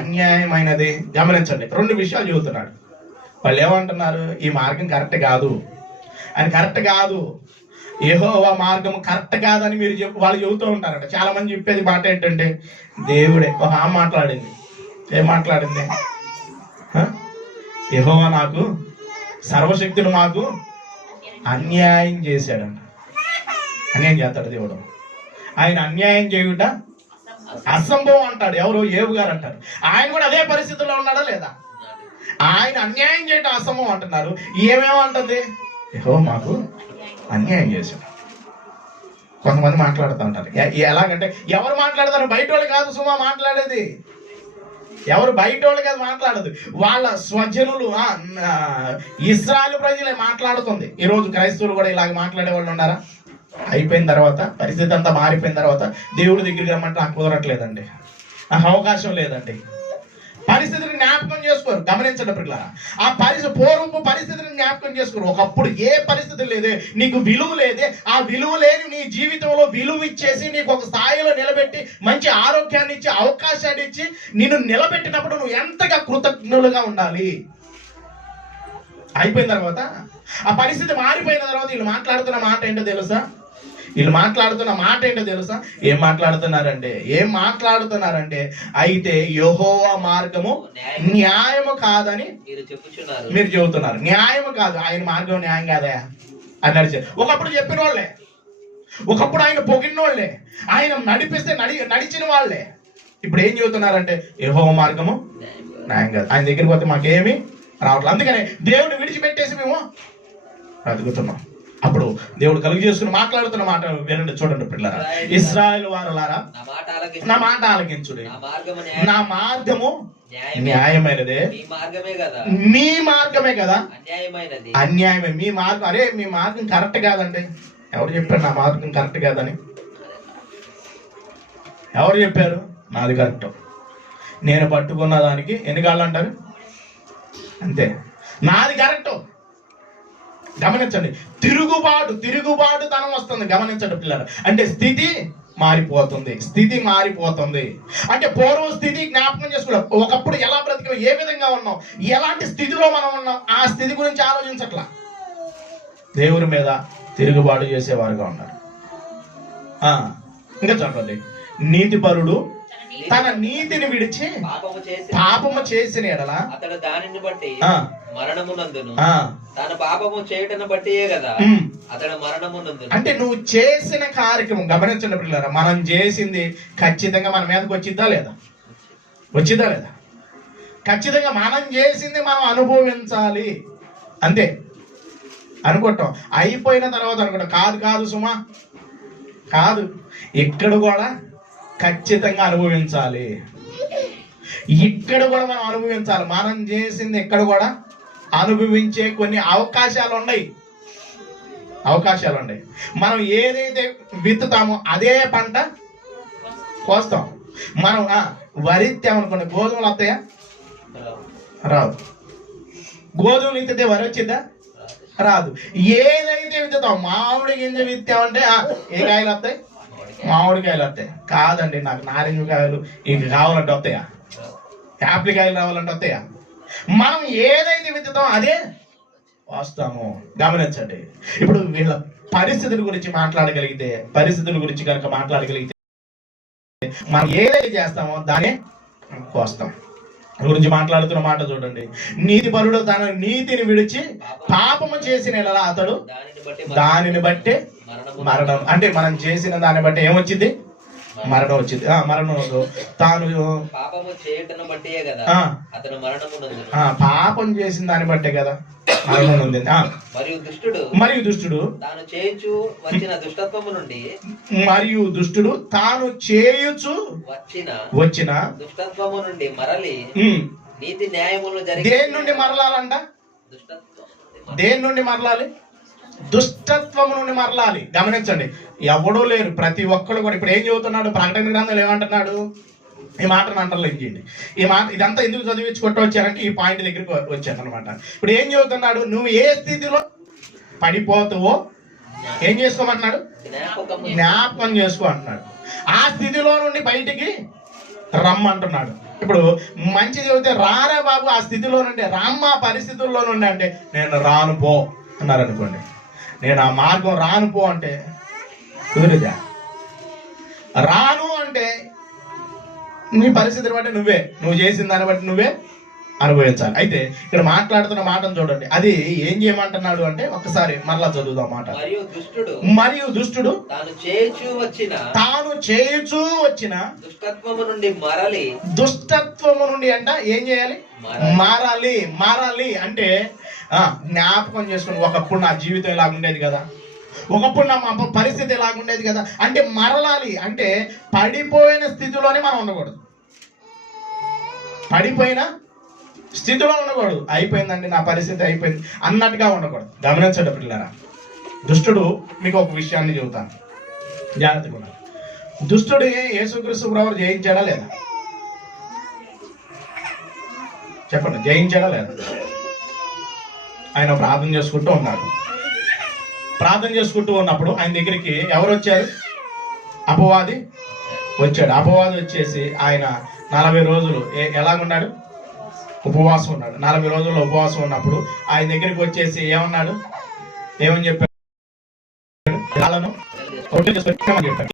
అన్యాయమైనది. గమనించండి, రెండు విషయాలు చెబుతున్నాడు. వాళ్ళు ఏమంటున్నారు? ఈ మార్గం కరెక్ట్ కాదు, అని కరెక్ట్ కాదు, యెహోవా మార్గం కరెక్ట్ కాదని వాళ్ళు చెబుతూ ఉంటారట. చాలా మంది చెప్పేది మాట ఏంటంటే దేవుడే. ఒక ఆమె మాట్లాడింది, ఏం మాట్లాడింది? యెహోవా నాకు సర్వశక్తుడు మాకు అన్యాయం చేశాడంట. అన్యాయం చేస్తాడు దేవుడు. ఆయన అన్యాయం చేయుట అసంభవం అంటాడు. ఎవరు? ఏబు గారు అంటారు. ఆయన కూడా అదే పరిస్థితుల్లో ఉన్నాడా లేదా? ఆయన అన్యాయం చేయటం అసంభవం అంటున్నారు. ఏమేమంటుంది? యెహోవా మాకు అన్యాయం చేశాడు. కొంతమంది మాట్లాడుతూ ఉంటారు. ఎలాగంటే ఎవరు మాట్లాడతారు? బయట వాళ్ళు కాదు సుమా మాట్లాడేది. ఎవరు బయట వాళ్ళు కాదు మాట్లాడదు, వాళ్ళ స్వజనులు, ఇశ్రాయేలు ప్రజలే మాట్లాడుతుంది. ఈరోజు క్రైస్తవులు కూడా ఇలాగ మాట్లాడే వాళ్ళు ఉన్నారా? అయిపోయిన తర్వాత, పరిస్థితి అంతా మారిపోయిన తర్వాత దేవుడి దగ్గరికి రమ్మంటే నాకు కుదరట్లేదండి, నాకు అవకాశం లేదండి. పరిస్థితిని జ్ఞాపకం చేసుకోరు. గమనించండి పిల్లరా, ఆ పూర్వపు పరిస్థితిని జ్ఞాపకం చేసుకోరు. ఒకప్పుడు ఏ పరిస్థితి లేదే, నీకు విలువ లేదే, ఆ విలువ లేని నీ జీవితంలో విలువ ఇచ్చేసి నీకు ఒక స్థాయిలో నిలబెట్టి మంచి ఆరోగ్యాన్ని ఇచ్చి అవకాశాన్ని ఇచ్చి నిన్ను నిలబెట్టినప్పుడు నువ్వు ఎంతగా కృతజ్ఞులుగా ఉండాలి. అయిపోయిన తర్వాత, ఆ పరిస్థితి మారిపోయిన తర్వాత వీళ్ళు మాట్లాడుతున్న మాట ఏంటో తెలుసా? ఏం మాట్లాడుతున్నారంటే అయితే యెహోవా మార్గము న్యాయము కాదని మీరు చెబుతున్నారు. న్యాయము కాదు, ఆయన మార్గం న్యాయం కాదా అని నడిచారు. ఒకప్పుడు చెప్పిన వాళ్ళే, ఒకప్పుడు ఆయన పొగిడిన వాళ్ళే, ఆయన నడిపిస్తే నడిచిన వాళ్ళే. ఇప్పుడు ఏం చెబుతున్నారంటే యెహోవా మార్గము న్యాయం కాదు, ఆయన దగ్గరికి పోతే మాకేమి రావట్లేదు, అందుకనే దేవుడిని విడిచిపెట్టేసి మేము బ్రతుకుతున్నాం. అప్పుడు దేవుడు కలుగు చేసుకుని మాట్లాడుతున్న మాట వినండి, చూడండి పిల్లరా. ఇశ్రాయేలు వారలారా, నా మాట ఆలకించుడి, నా మార్గము న్యాయమైనదే, మీ మార్గమే కదా అన్యాయమే. మీ మార్గం, అరే మీ మార్గం కరెక్ట్ కాదండి. ఎవరు చెప్పారు నా మార్గం కరెక్ట్ కాదని? ఎవరు చెప్పారు? నాది కరెక్ట్, నేను పట్టుకున్న దానికి ఎన్ని కాళ్ళు అంటారు అంతే, నాది కరెక్ట్. గమనించండి, తిరుగుబాటు తనం వస్తుంది. గమనించండి పిల్లలు, అంటే స్థితి మారిపోతుంది. అంటే పూర్వ స్థితి జ్ఞాపకం చేసుకోవాలి. ఒకప్పుడు ఎలా బ్రతికాం, ఏ విధంగా ఉన్నాం, ఎలాంటి స్థితిలో మనం ఉన్నాం, ఆ స్థితి గురించి ఆలోచించట్లా. దేవుని మీద తిరుగుబాటు చేసేవారుగా ఉన్నారు. ఇంకా చెప్పండి, నీతిపరుడు తన నీతిని విడిచి పాపము చేసిన ఎడల అతడు దానిని బట్టి మరణమునందును, తన పాపము చేయటను బట్టి కదా అతడు మరణమునందును. అంటే నువ్వు చేసిన కార్యక్రమం, గమనించండి పిల్లరా, మనం చేసింది ఖచ్చితంగా మన మీదకి వచ్చిద్దా లేదా? ఖచ్చితంగా మనం చేసింది మనం అనుభవించాలి అంతే. అనుకుంటాం అయిపోయిన తర్వాత అనుకుంటాం, కాదు సుమా, కాదు, ఇక్కడ కూడా ఖచ్చితంగా అనుభవించాలి. ఇక్కడ కూడా మనం అనుభవించాలి. మనం చేసింది ఇక్కడ కూడా అనుభవించే కొన్ని అవకాశాలు ఉన్నాయి. మనం ఏదైతే విత్తుతామో అదే పంట కోస్తాం. మనం వరి ఇత్తామనుకోండి, గోధుమలు వస్తాయా? రావు. గోధుమలు విత్తితే వరి వచ్చిందా? రాదు. ఏదైతే విత్తుతాం, మామిడి గింజ విత్తామంటే ఏ కాయలు వస్తాయి? మామిడికాయలు వస్తాయి. కాదండి, నాకు నారింజకాయలు ఇవి కావాలంటే వస్తాయా? యాపిల్ కాయలు రావాలంటే వస్తాయా? మనం ఏదైతే విత్తుతామో అదే వస్తాము. గమనించండి, ఇప్పుడు వీళ్ళ పరిస్థితుల గురించి కనుక మాట్లాడగలిగితే మనం ఏదైతే చేస్తామో దానే కోస్తాం. గురించి మాట్లాడుతున్న మాట చూడండి, నీతిపరుడు తన నీతిని విడిచి పాపము చేసిన అతడు దానిని బట్టే మరణం. అంటే మనం చేసిన దాన్ని బట్టి ఏమొచ్చింది? మరణం వచ్చింది. మరణం తాను పాపము చేయటను బట్టే కదా అతడు మరణమునందును. పాపం చేసిన దాన్ని బట్టే కదా మరణం ఉంది. మరియు దుష్టుడు తాను చేయుచు వచ్చిన దుష్టత్వము నుండి, తాను చేయుచు వచ్చిన దుష్టత్వము నుండి మరలి నీతి న్యాయములు జరిగి. దేని నుండి మరలాలంట? దేని నుండి మరలాలి? దుష్టత్వము నుండి మరలాలి. గమనించండి, ఎవడూ లేరు, ప్రతి ఒక్కడు కూడా. ఇప్పుడు ఏం చెబుతున్నాడు? ప్రకటన గ్రంథంలో ఏమంటున్నాడు? ఈ మాటను అంటర్లైన్ చేయండి. ఇదంతా ఎందుకు చదివించుకుంటూ వచ్చారంటే ఈ పాయింట్ దగ్గరికి వచ్చాను అనమాట. ఇప్పుడు ఏం చెబుతున్నాడు? నువ్వు ఏ స్థితిలో పడిపోతావో ఏం చేసుకోమంటున్నాడు? జ్ఞాపకం చేసుకో అంటున్నాడు. ఆ స్థితిలో నుండి బయటికి రమ్మంటున్నాడు. ఇప్పుడు మంచి చెబితే రారా బాబు ఆ స్థితిలో నుండి, రామ్మ పరిస్థితుల్లో నుండి అంటే నేను రాను పో అన్నారు అనుకోండి, నేను ఆ మార్గం రాను పో అంటే కుదురుదా? రాను అంటే నీ పరిస్థితిని బట్టి నువ్వు చేసిన దాన్ని బట్టి నువ్వే అనుభవించాలి. అయితే ఇక్కడ మాట్లాడుతున్న మాటను చూడండి, అది ఏం చేయమంటున్నాడు అంటే ఒక్కసారి మరలా చదువుదాం మాట. మరియు దుష్టుడు తాను చేయుచూ వచ్చిన దుష్టత్వము నుండి అంట ఏం చేయాలి? మారాలి అంటే జ్ఞాపకం చేసుకుని ఒకప్పుడు నా జీవితం ఇలా ఉండేది కదా, ఒకప్పుడు నా పరిస్థితి ఇలా ఉండేది కదా అంటే మరలాలి. అంటే పడిపోయిన స్థితిలోనే మనం ఉండకూడదు, పడిపోయిన స్థితిలో ఉండకూడదు. అయిపోయిందండి నా పరిస్థితి అయిపోయింది అన్నట్టుగా ఉండకూడదు. గమనించండి పిల్లరా, దుష్టుడు మీకు ఒక విషయాన్ని చెబుతాను, జాగ్రత్తగా ఉన్నారు. దుష్టుడు యేసుక్రీస్తు ప్రభువు జయించాడా లేదా? చెప్పండి, జయించాడా లేదా? ఆయన ప్రార్థన చేసుకుంటూ ఉన్నాడు. ప్రార్థన చేసుకుంటూ ఉన్నప్పుడు ఆయన దగ్గరికి ఎవరు వచ్చారు? అపవాది వచ్చాడు. అపవాది వచ్చేసి ఆయన 40 రోజులు ఎలాగున్నాడు? ఉపవాసం ఉన్నాడు. 40 రోజుల్లో ఉపవాసం ఉన్నప్పుడు ఆయన దగ్గరికి వచ్చేసి ఏమన్నాడు? ఏమని చెప్పాడు? రాళ్ళను రొట్టెలు చేసుకొని చెప్పాడు.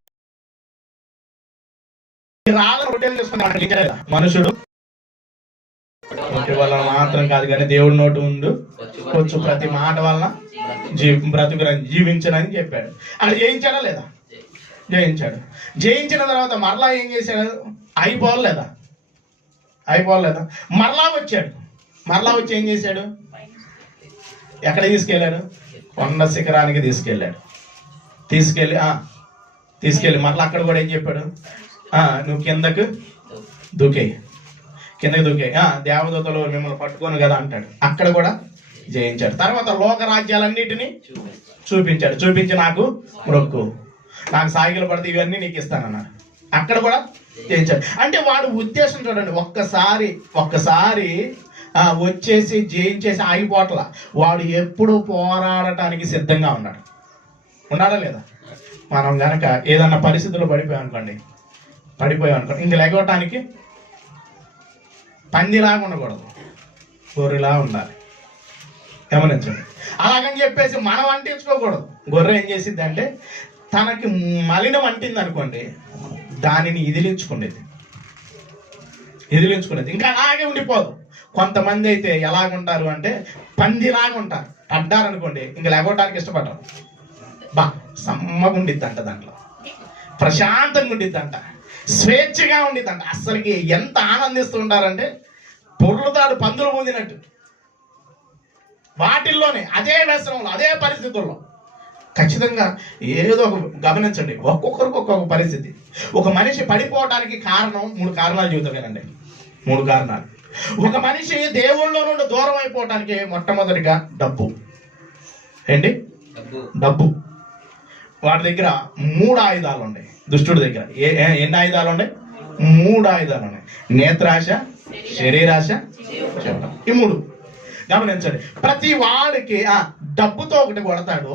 రాళ్ళను రొట్టెలు చేసుకుని మనుషుడు నోటి వల్ల మాత్రం కాదు కానీ దేవుడి నోటి ఉండు వచ్చు ప్రతి మాట వలన బ్రతుకుని జీవించనని చెప్పాడు. అక్కడ జయించాడా లేదా? జయించాడు. జయించిన తర్వాత మరలా ఏం చేశాడు? అయిపోలేదా? అయిపోలేదా? మరలా వచ్చాడు. మరలా వచ్చి ఏం చేశాడు? ఎక్కడ తీసుకెళ్ళాడు? కొండ శిఖరానికి తీసుకెళ్ళాడు. తీసుకెళ్ళి మరలా అక్కడ కూడా ఏం చెప్పాడు? నువ్వు కిందకు దూకేయి, కిందకి దూకేయి, దేవదూతలు మిమ్మల్ని పట్టుకోను కదా అంటాడు. అక్కడ కూడా జయించాడు. తర్వాత లోక రాజ్యాలన్నిటినీ చూపించాడు. చూపించి నాకు మొక్కు, నాకు సాగిలు పడితే ఇవన్నీ నీకు ఇస్తానన్నాడు. అక్కడ కూడా జయించాడు. అంటే వాడు ఉద్దేశం చూడండి, ఒక్కసారి వచ్చేసి జయించేసి ఆగిపోట్ల. వాడు ఎప్పుడు పోరాడటానికి సిద్ధంగా ఉన్నాడా లేదా? మనం కనుక ఏదన్నా పరిస్థితుల్లో పడిపోయాం అనుకోండి ఇంక లెగవటానికి పందిలాగా ఉండకూడదు, గొర్రెలా ఉండాలి. గమనించండి. అలాగని చెప్పేసి మనం అంటించుకోకూడదు. గొర్రె ఏం చేసిద్ది అంటే తనకి మలినం అంటింది అనుకోండి, దానిని ఇదిలించుకునేది, ఇంకా అలాగే ఉండిపోదు. కొంతమంది అయితే ఎలాగుంటారు అంటే పందిలాగా ఉంటారు. పడ్డారనుకోండి ఇంక లేకపోవడానికి ఇష్టపడరు. సమ్మగా ఉండిద్దంట, దాంట్లో ప్రశాంతంగా ఉండిద్దంట, స్వేచ్ఛగా ఉండిద్దంట. అస్సలకి ఎంత ఆనందిస్తూ ఉంటారంటే పొర్లుతాడు పందులు పొందినట్టు. వాటిల్లోనే అదే వ్యసనంలో అదే పరిస్థితుల్లో ఖచ్చితంగా ఏదో ఒక గమనించండి. ఒక్కొక్కరికి ఒక్కొక్క పరిస్థితి. ఒక మనిషి పడిపోవడానికి కారణం 3 కారణాలు చెబుతానండి. 3 కారణాలు. ఒక మనిషి దేవుళ్ళ నుండి దూరం అయిపోవటానికి మొట్టమొదటిగా డబ్బు. ఏంటి? డబ్బు. వాడి దగ్గర 3 ఆయుధాలు ఉన్నాయి. దుష్టుడి దగ్గర ఎన్ని ఆయుధాలు ఉన్నాయి? 3 ఆయుధాలు ఉన్నాయి. నేత్రాశ, శరీరాశ, ఈ 3 గమనించండి. ప్రతి వాడికి డబ్బుతో ఒకటి కొడతాడు.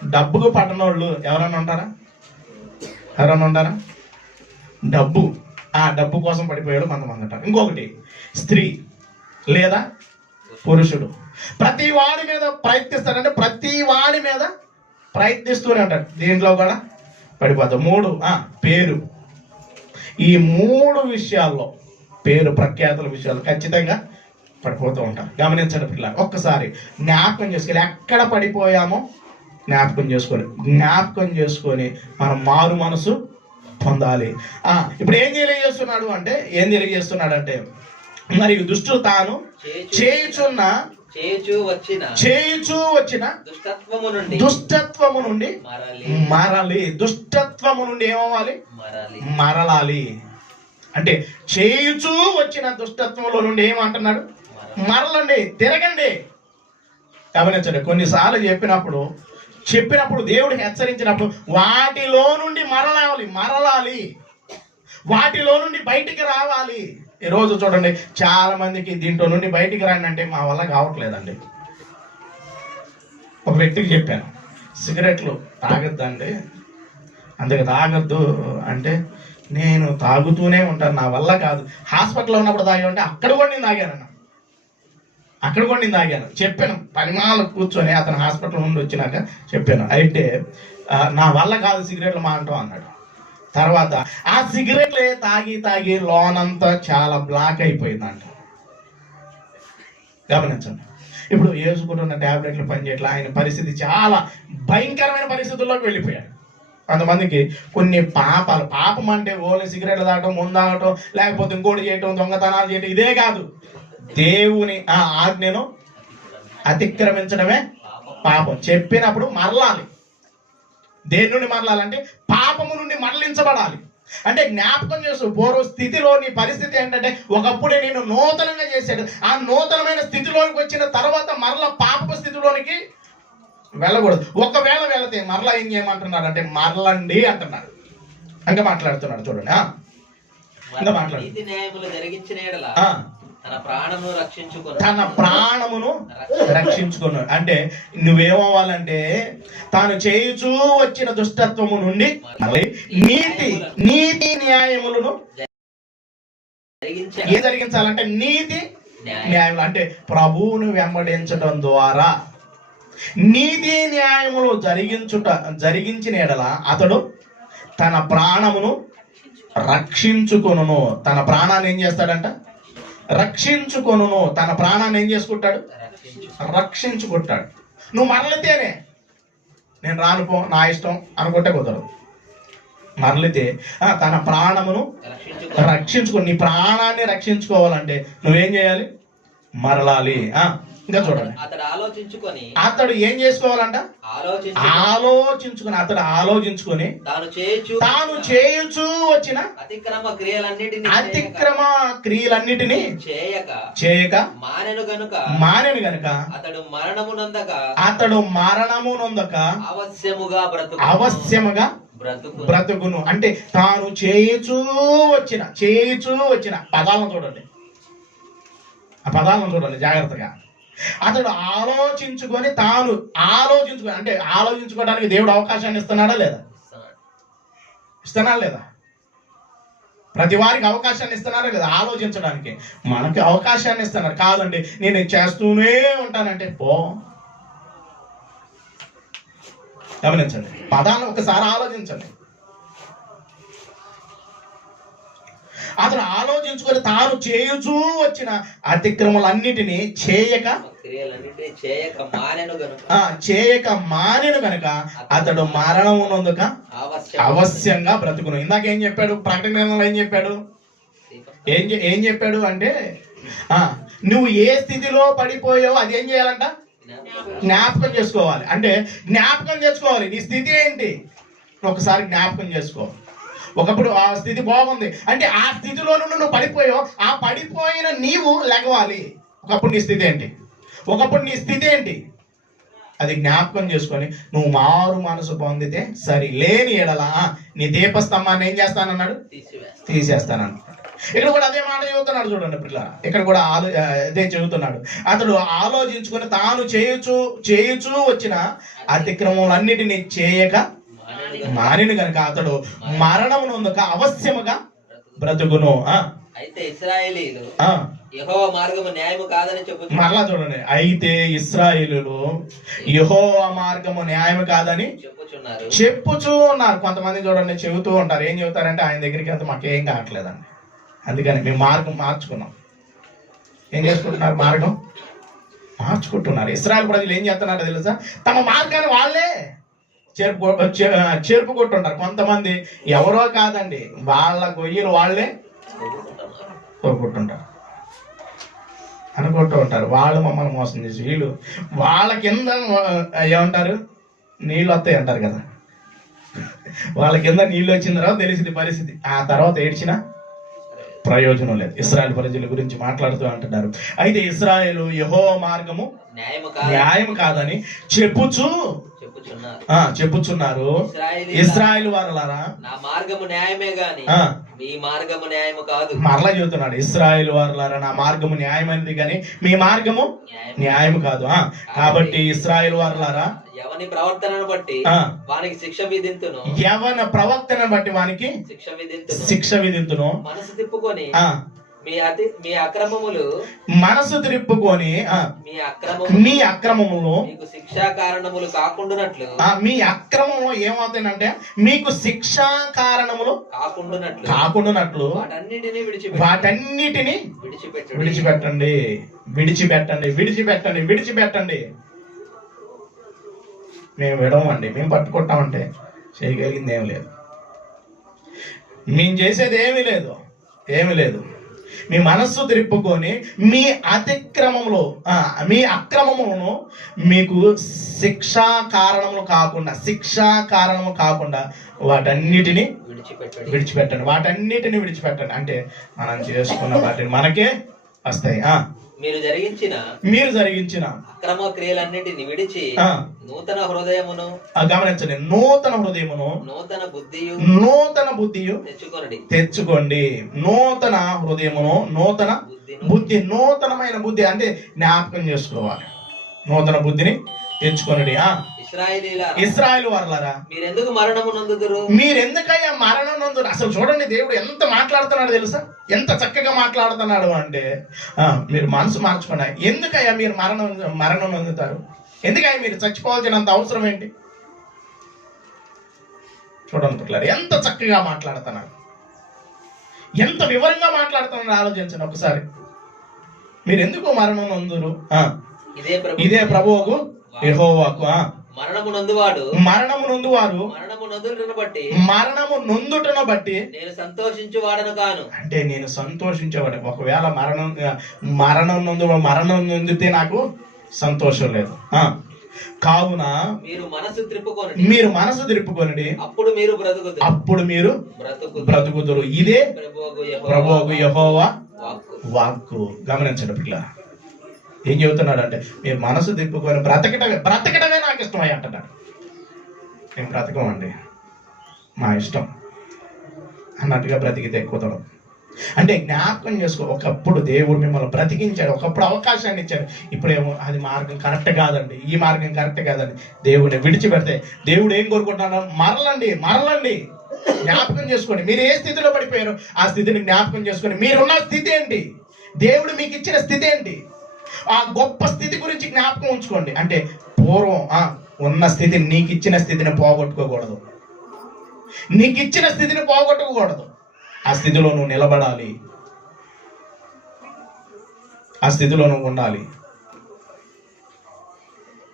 డబ్బుకు పట్టనోళ్ళు ఎవరన్నా ఉంటారా? డబ్బు కోసం పడిపోయాడు కొంతమంది అంటారు. ఇంకొకటి స్త్రీ లేదా పురుషుడు. ప్రతి వాడి మీద ప్రయత్నిస్తాడంటే ప్రతి వాడి మీద ప్రయత్నిస్తూనే ఉంటాడు. దీంట్లో కూడా పడిపోతాడు. 3 పేరు. ఈ 3 విషయాల్లో, పేరు ప్రఖ్యాతుల విషయాలు ఖచ్చితంగా పడిపోతూ ఉంటాం. గమనించండి పిల్లలు, ఒక్కసారి జ్ఞాపకం చేసుకొని ఎక్కడ పడిపోయామో జ్ఞాపకం చేసుకొని మనం మారు మనసు పొందాలి. ఇప్పుడు ఏం తెలియజేస్తున్నాడు అంటే మరియు దుష్టుడు తాను చేయుచు వచ్చిన దుష్టత్వము నుండి మరలి. దుష్టత్వము నుండి ఏమవ్వాలి? మరలాలి. అంటే చేయుచూ వచ్చిన దుష్టత్వంలో నుండి ఏమంటున్నాడు? మరలండి, తిరగండి. గమనించండి, కొన్నిసార్లు చెప్పినప్పుడు దేవుడు హెచ్చరించినప్పుడు వాటిలో నుండి మరలాలి, వాటిలో నుండి బయటికి రావాలి. ఈరోజు చూడండి, చాలా మందికి దీంట్లో నుండి బయటికి రాండి అంటే మా వల్ల కావట్లేదండి. ఒక వ్యక్తికి చెప్పాను, సిగరెట్లు తాగొద్దండి, అందుకే తాగొద్దు అంటే నేను తాగుతూనే ఉంటాను, నా వల్ల కాదు. హాస్పిటల్లో ఉన్నప్పుడు తాగా ఉంటే అక్కడ కూడా నేను తాగాను. చెప్పాను, పనిమాల కూర్చొని అతను హాస్పిటల్ నుండి వచ్చినాక చెప్పాను. అయితే నా వల్ల కాదు సిగరెట్లు మానటం అన్నాడు. తర్వాత ఆ సిగరెట్లే తాగి లోనంతా చాలా బ్లాక్ అయిపోయిందంట. గమనించండి, ఇప్పుడు వేసుకుంటున్న ట్యాబ్లెట్లు పనిచేయట్లా. ఆయన పరిస్థితి చాలా భయంకరమైన పరిస్థితుల్లోకి వెళ్ళిపోయాడు. కొంతమందికి కొన్ని పాపం అంటే ఓన్లీ సిగరెట్లు తాగటం, ముందు తాగటం, లేకపోతే ఇంకోటి చేయటం, దొంగతనాలు చేయటం, ఇదే కాదు. దేవుని ఆజ్ఞను అతిక్రమించడమే పాపం. చెప్పినప్పుడు మరలాలి. దేని నుండి మరలాలంటే పాపము నుండి మరలించబడాలి. అంటే జ్ఞాపకం చేస్తూ పూర్వ స్థితిలో నీ పరిస్థితి ఏంటంటే ఒకప్పుడే నేను నూతనంగా చేశాడు, ఆ నూతనమైన స్థితిలోనికి వచ్చిన తర్వాత మరలా పాపపు స్థితిలోనికి వెళ్ళకూడదు. ఒకవేళ వెళితే మరలా ఏం చేయమంటున్నారు అంటే మరలండి అంటున్నారు. ఇంకా మాట్లాడుతున్నాడు చూడండి. ఇంకా మాట్లాడు. నీతి న్యాయములు జరిగించిన యెడల తన ప్రాణమును రక్షించుకున్నాడు. అంటే నువ్వేమవ్వాలంటే తాను చేయుచూ వచ్చిన దుష్టత్వము నుండి నీతి న్యాయములను ఏం జరిగించాలంటే నీతి న్యాయములు అంటే ప్రభువును వెంబడించడం ద్వారా నీతి న్యాయములు జరిగించిన ఎడల అతడు తన ప్రాణమును రక్షించుకొనును. తన ప్రాణాన్ని ఏం చేస్తాడంట? రక్షించుకొనును. తన ప్రాణాన్ని ఏం చేసుకుంటాడు? రక్షించుకుంటాడు. నువ్వు మరలితేనే నేను రానుపో నా ఇష్టం అనుకుంటే కుదరదు. మరలితే తన ప్రాణమును రక్షించుకో. నీ ప్రాణాన్ని రక్షించుకోవాలంటే నువ్వేం చేయాలి? మరలాలి. ఇంకా చూడండి. అతడు ఏం చేసుకోవాలంట? అతడు ఆలోచించుకొని తాను చేయుచూ వచ్చిన అతిక్రమ క్రియలన్నిటినీ చేయక మానెను గనుక అతడు మరణమునందక అవశ్యముగా బ్రతుకును. అంటే తాను చేయుచూ వచ్చిన పదాలను చూడండి. ఆ పదాలను చూడండి జాగ్రత్తగా. అతడు ఆలోచించుకొని అంటే ఆలోచించుకోవడానికి దేవుడు అవకాశాన్ని ఇస్తున్నాడా లేదా? ఇస్తున్నాడా లేదా? ప్రతి వారికి అవకాశాన్ని ఇస్తున్నారా లేదా? ఆలోచించడానికి మనకి అవకాశాన్ని ఇస్తున్నారు. కాదండి నేను చేస్తూనే ఉంటానంటే పో. గమనించండి, పదాలను ఒకసారి ఆలోచించండి. అతను ఆలోచించుకొని తాను చేయుచూ వచ్చిన అతిక్రమలన్నిటినీ చేయక మానెను గనుక అతడు మరణమునందుక అవశ్యంగా బ్రతుకును. ఇందాకేం చెప్పాడు? ప్రకటనలో ఏం చెప్పాడు? ఏం చెప్పాడు అంటే నువ్వు ఏ స్థితిలో పడిపోయావో అది ఏం చేయాలంట? జ్ఞాపకం చేసుకోవాలి. అంటే జ్ఞాపకం చేసుకోవాలి. నీ స్థితి ఏంటి ఒకసారి జ్ఞాపకం చేసుకో. ఒకప్పుడు ఆ స్థితి బాగుంది అంటే ఆ స్థితిలో నుండి నువ్వు పడిపోయావు. ఆ పడిపోయిన నీవు లెగవాలి. ఒకప్పుడు నీ స్థితి ఏంటి అది జ్ఞాపకం చేసుకొని నువ్వు మారు మనసు పొందితే సరి. లేని ఎడల నీ దీపస్తంభాన్ని ఏం చేస్తానన్నాడు? తీసేస్తానన్నాడు. ఇక్కడ కూడా అదే మాట చెబుతున్నాడు చూడండి పిల్లలు. ఇక్కడ కూడా అదే చెబుతున్నాడు. అతడు ఆలోచించుకొని తాను చేయుచూ వచ్చిన అతిక్రమములన్నిటినీ చేయక మారిన గనుక అతడు మరణమునందుక అవశ్యముగా బ్రతుకును. అయితే ఇశ్రాయేలీయులు యెహోవా మార్గము న్యాయము కాదని మరలా చూడండి. అయితే ఇశ్రాయేలీయులు యెహోవా మార్గము న్యాయము కాదని చెప్పుచూ ఉన్నారు. కొంతమంది చూడండి చెబుతూ ఉంటారు. ఏం చెబుతారంటే ఆయన దగ్గరికి వెళ్తే మాకేం కావట్లేదండి, అందుకని మేము మార్గం మార్చుకున్నాం. ఏం చేసుకుంటున్నారు? మార్గం మార్చుకుంటున్నారు. ఇశ్రాయేలు ప్రజలు ఏం చేస్తున్నారు తెలుసా? తమ మార్గాన్ని వాళ్ళే చెరుపుకుంటుంటారు. కొంతమంది ఎవరో కాదండి, వాళ్ళ గొయ్యలు వాళ్ళే కోరుకుంటుంటారు, అనుకుంటూ ఉంటారు. వాళ్ళు మమ్మల్ని మోసం చేసి వీళ్ళు వాళ్ళ కింద ఏమంటారు? నీళ్ళు వస్తాయి అంటారు కదా. వాళ్ళ కింద నీళ్ళు వచ్చిన తర్వాత తెలిసింది పరిస్థితి. ఆ తర్వాత ఏడ్చిన ప్రయోజనం లేదు. ఇశ్రాయేలు ప్రజల గురించి మాట్లాడుతూ అంటున్నారు. అయితే ఇశ్రాయేలు యెహోవా మార్గము న్యాయం కాదని చెప్పుచున్నారు. ఇశ్రాయేలు వారలారా నా మార్గము న్యాయమే గాని మీ మార్గము న్యాయము కాదు. మరలా చెబుతున్నాడు. ఇశ్రాయేలు వారలారా నా మార్గము న్యాయమైనది కానీ మీ మార్గము న్యాయము కాదు. కాబట్టి ఇశ్రాయేలు వారలారా ఎవని ప్రవర్తనను బట్టి వానికి శిక్ష విధింతును. ఎవన ప్రవర్తనను బట్టి వానికి శిక్ష విధింతును. మనసు తిప్పుకొని మీ అక్రమములు మనసు తిప్పుకొని మీ అక్రమములు మీకు శిక్షా కారణములు కాకుండానట్లు మీ అక్రమము ఏమవుతుందంటే మీకు శిక్షా కారణములు కాకుండానట్లు వాటన్నిటిని విడిచిపెట్టండి. మేము విడవండి, మేము పట్టుకుంటామంటే చేయగలిగింది ఏమి లేదు, మేము చేసేది ఏమీ లేదు. మీ మనస్సు త్రిప్పుకొని మీ అతిక్రమములో మీ అక్రమములను మీకు శిక్షా కారణము కాకుండా వాటన్నిటిని విడిచిపెట్టండి. వాటన్నిటిని విడిచిపెట్టండి అంటే మనం చేసుకున్న వాటిని మనకే వస్తాయి. మీరు జరిగించిన అక్రమ క్రియలన్నిటిని విడిచి నూతన హృదయమును గమనించండి, నూతన హృదయమును నూతన బుద్ధియు తెచ్చుకోండి. నూతన హృదయమును నూతన బుద్ధి, నూతనమైన బుద్ధి అంటే జ్ఞాపకం చేసుకోవాలి. నూతన బుద్ధిని తెచ్చుకోండి. ఇశ్రాయేలు వారలారా, మీరెందుకు మరణము నొందుదురు? మీరెందుకయ్యా మరణం నొందురు? అసలు చూడండి, దేవుడు ఎంత మాట్లాడుతున్నాడు తెలుసా? ఎంత చక్కగా మాట్లాడుతున్నాడు అంటే, మీరు మనసు మార్చుకోండి. ఎందుకయ్యా మీరు మరణం నొందుతారు? ఎందుకయ్యా మీరు చచ్చిపోవాల్సినంత అవసరం ఏంటి? చూడండి పిల్లలు, ఎంత చక్కగా మాట్లాడుతున్నాడు, ఎంత వివరంగా మాట్లాడుతున్నాడు ఆలోచించండి ఒకసారి. మీరు ఎందుకు మరణం నొందురు? ఇదే ప్రభువుకు యెహోవాకు మరణము నొందువారు మరణము నొందుటను బట్టి నేను సంతోషించువాడను కాను. అంటే నేను సంతోషించేవాడు. ఒకవేళ మరణం నొందితే నాకు సంతోషం లేదు. కావున మీరు మనసు త్రిప్పుకొనండి, అప్పుడు మీరు బ్రతుకుదురు. ఇదే ప్రభువుకు యెహోవా వాక్కు. గమనించండి పిల్ల, ఏం చెబుతున్నాడు అంటే, మీరు మనసు తిప్పుకొని బ్రతకటమే నాకు ఇష్టమై అంటున్నాడు. మేము బ్రతకమండి, మా ఇష్టం అన్నట్టుగా బ్రతికితే ఎక్కుతాడు. అంటే జ్ఞాపకం చేసుకో, ఒకప్పుడు దేవుడు మిమ్మల్ని బ్రతికించాడు, ఒకప్పుడు అవకాశాన్ని ఇచ్చాడు. ఇప్పుడేమో అది మార్గం కరెక్ట్ కాదండి, ఈ మార్గం కరెక్ట్ కాదండి, దేవుడిని విడిచిపెడితే దేవుడు ఏం కోరుకుంటున్నాడు? మరలండి. జ్ఞాపకం చేసుకోండి, మీరు ఏ స్థితిలో పడిపోయారో ఆ స్థితిని జ్ఞాపకం చేసుకోండి. మీరున్న స్థితి ఏంటి? దేవుడు మీకు ఇచ్చిన స్థితి ఏంటి? ఆ గొప్ప స్థితి గురించి జ్ఞాపకం ఉంచుకోండి. అంటే పూర్వం ఉన్న స్థితి, నీకు ఇచ్చిన స్థితిని పోగొట్టుకోకూడదు. ఆ స్థితిలో నువ్వు నిలబడాలి, ఆ స్థితిలో నువ్వు ఉండాలి.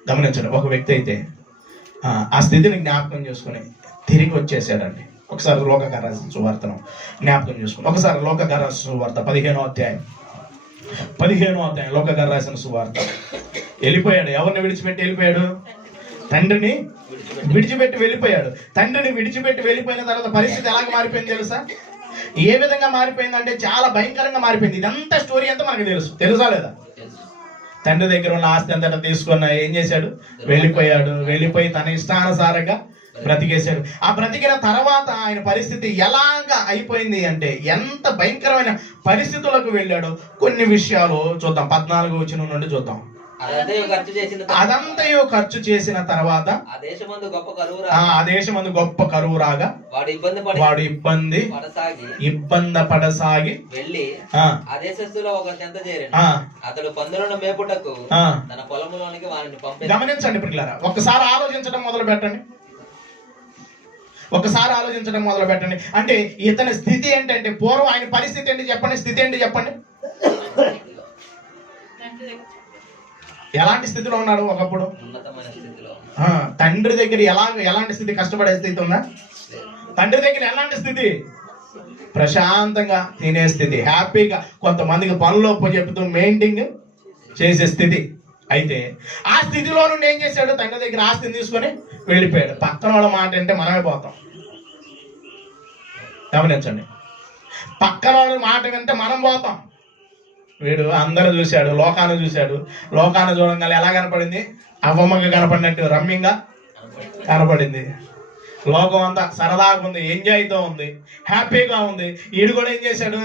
గమనించండి, ఒక వ్యక్తి అయితే ఆ స్థితిని జ్ఞాపకం చేసుకుని తిరిగి వచ్చేసాడండి. ఒకసారి లోకగారు రాసిన సువార్తను జ్ఞాపకం చేసుకుని, ఒకసారి లోకగారు రాసిన సువార్త 15వ అధ్యాయం లోకగారు రాసిన సువార్త. వెళ్ళిపోయాడు. ఎవరిని విడిచిపెట్టి వెళ్ళిపోయాడు? తండ్రిని విడిచిపెట్టి వెళ్ళిపోయాడు. తండ్రిని విడిచిపెట్టి వెళ్ళిపోయిన తర్వాత పరిస్థితి ఎలాగ మారిపోయింది తెలుసా? ఏ విధంగా మారిపోయిందంటే చాలా భయంకరంగా మారిపోయింది. ఇదంతా స్టోరీ అంతా మనకు తెలుసా లేదా? తండ్రి దగ్గర ఉన్న ఆస్తి అంతటా తీసుకున్న ఏం చేశాడు? వెళ్ళిపోయి తన ఇష్టానుసారంగా బ్రతికేశాడు. ఆ బ్రతికిన తర్వాత ఆయన పరిస్థితి ఎలాగా అయిపోయింది అంటే, ఎంత భయంకరమైన పరిస్థితులకు వెళ్ళాడో కొన్ని విషయాలు చూద్దాం. 14వ వచనం నుండి చూద్దాం. అదంతయు ఖర్చు చేసిన తర్వాత ఆ దేశమందు గొప్ప కరువు రాగా వాడు ఇబ్బంది పడసాగి వెళ్ళి ఆ దేశస్థులో ఒక చెంత చేరాడు. అతడు పందులను మేపుటకు తన పొలములోనికి వారిని పంపి. గమనించండి పిల్లలారా, ఒకసారి ఆలోచించడం మొదలు పెట్టండి. అంటే ఇతని స్థితి ఏంటంటే, పూర్వం ఆయన పరిస్థితి ఏంటి చెప్పండి? స్థితి ఏంటి చెప్పండి? ఎలాంటి స్థితిలో ఉన్నాడు ఒకప్పుడు? తండ్రి దగ్గర ఎలాంటి స్థితి? కష్టపడే స్థితి ఉందా? తండ్రి దగ్గర ఎలాంటి స్థితి? ప్రశాంతంగా తినే స్థితి, హ్యాపీగా కొంతమందికి పనులు చెప్తూ మెయింటైన్ చేసే స్థితి. అయితే ఆ స్థితిలో నుండి ఏం చేశాడు? తండ్రి దగ్గర ఆస్తిని తీసుకొని వెళ్ళిపోయాడు. పక్కన వాళ్ళ మాట అంటే మనమే పోతాం. గమనించండి, పక్కన వాళ్ళ మాట వింటే మనం పోతాం. వీడు అందరూ చూశాడు, లోకాన్ని చూడంగానే ఎలా కనపడింది? అవ్వమ్మగా కనపడినట్టు రమ్యంగా కనపడింది. లోకం అంతా సరదాగా ఉంది, ఎంజాయ్తో ఉంది, హ్యాపీగా ఉంది. వీడు కూడా ఏం చేశాడు?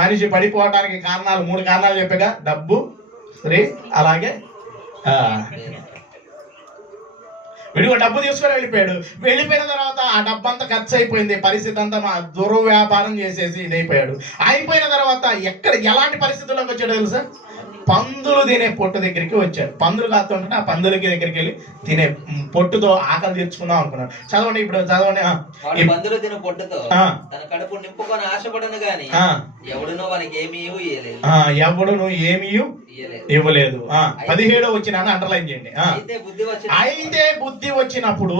మనిషి పడిపోవటానికి కారణాలు 3 కారణాలు చెప్పాగా: డబ్బు, స్త్రీ, అలాగే వీడిగా డబ్బు తీసుకొని వెళ్ళిపోయిన తర్వాత ఆ డబ్బు అంతా ఖర్చు అయిపోయింది. పరిస్థితి అంతా దుర్వ్యాపారం చేసేసి ఇదైపోయాడు. అయిపోయిన తర్వాత ఎలాంటి పరిస్థితుల్లోకి వచ్చాడో తెలుసా? పందులు తినే పొట్టు దగ్గరికి వచ్చాడు. పందులు కాస్తుంటే ఆ పందులకి దగ్గరికి వెళ్ళి తినే పొట్టుతో ఆకలి తీర్చుకుందాం అనుకున్నాడు. చదవండి. పందులు తినే పొట్టుతో తన కడుపు నింపుకొని ఆశపడను గాని ఎవడునో వానికి ఏమీ ఇవ్వలేదు. 17వ వచనాన్ని అండర్లైన్ చేయండి. అయితే బుద్ధి వచ్చినప్పుడు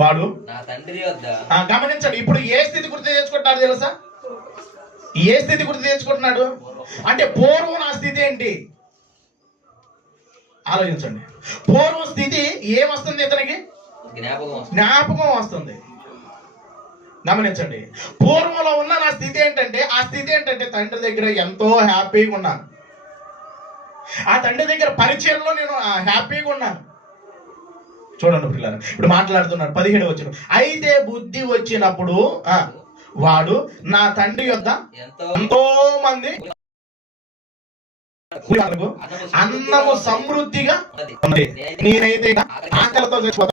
వాడు నా తండ్రి వద్ద. గమనించండి, ఇప్పుడు ఏ స్థితి గుర్తు తెచ్చుకుంటాడు తెలుసా? ఏ స్థితి గుర్తు తెచ్చుకుంటున్నాడు అంటే పూర్వం నా స్థితి ఏంటి ఆలోచించండి. పూర్వం స్థితి ఏమొస్తుంది ఇతనికి? జ్ఞాపకం వస్తుంది. గమనించండి, పూర్వంలో ఉన్న నా స్థితి ఏంటంటే, ఆ స్థితి ఏంటంటే తండ్రి దగ్గర ఎంతో హ్యాపీగా ఉన్నాను. ఆ తండ్రి దగ్గర పరిచయంలో నేను హ్యాపీగా ఉన్నాను. చూడండి పిల్లలు, ఇప్పుడు మాట్లాడుతున్నాడు 17 వచనం. అయితే బుద్ధి వచ్చినప్పుడు వాడు నా తండ్రి యొద్ద ఎంతో మంది అన్నము సమృద్ధిగా ఉంది, నేనైతే ఆకలితో చచ్చిపోతాను.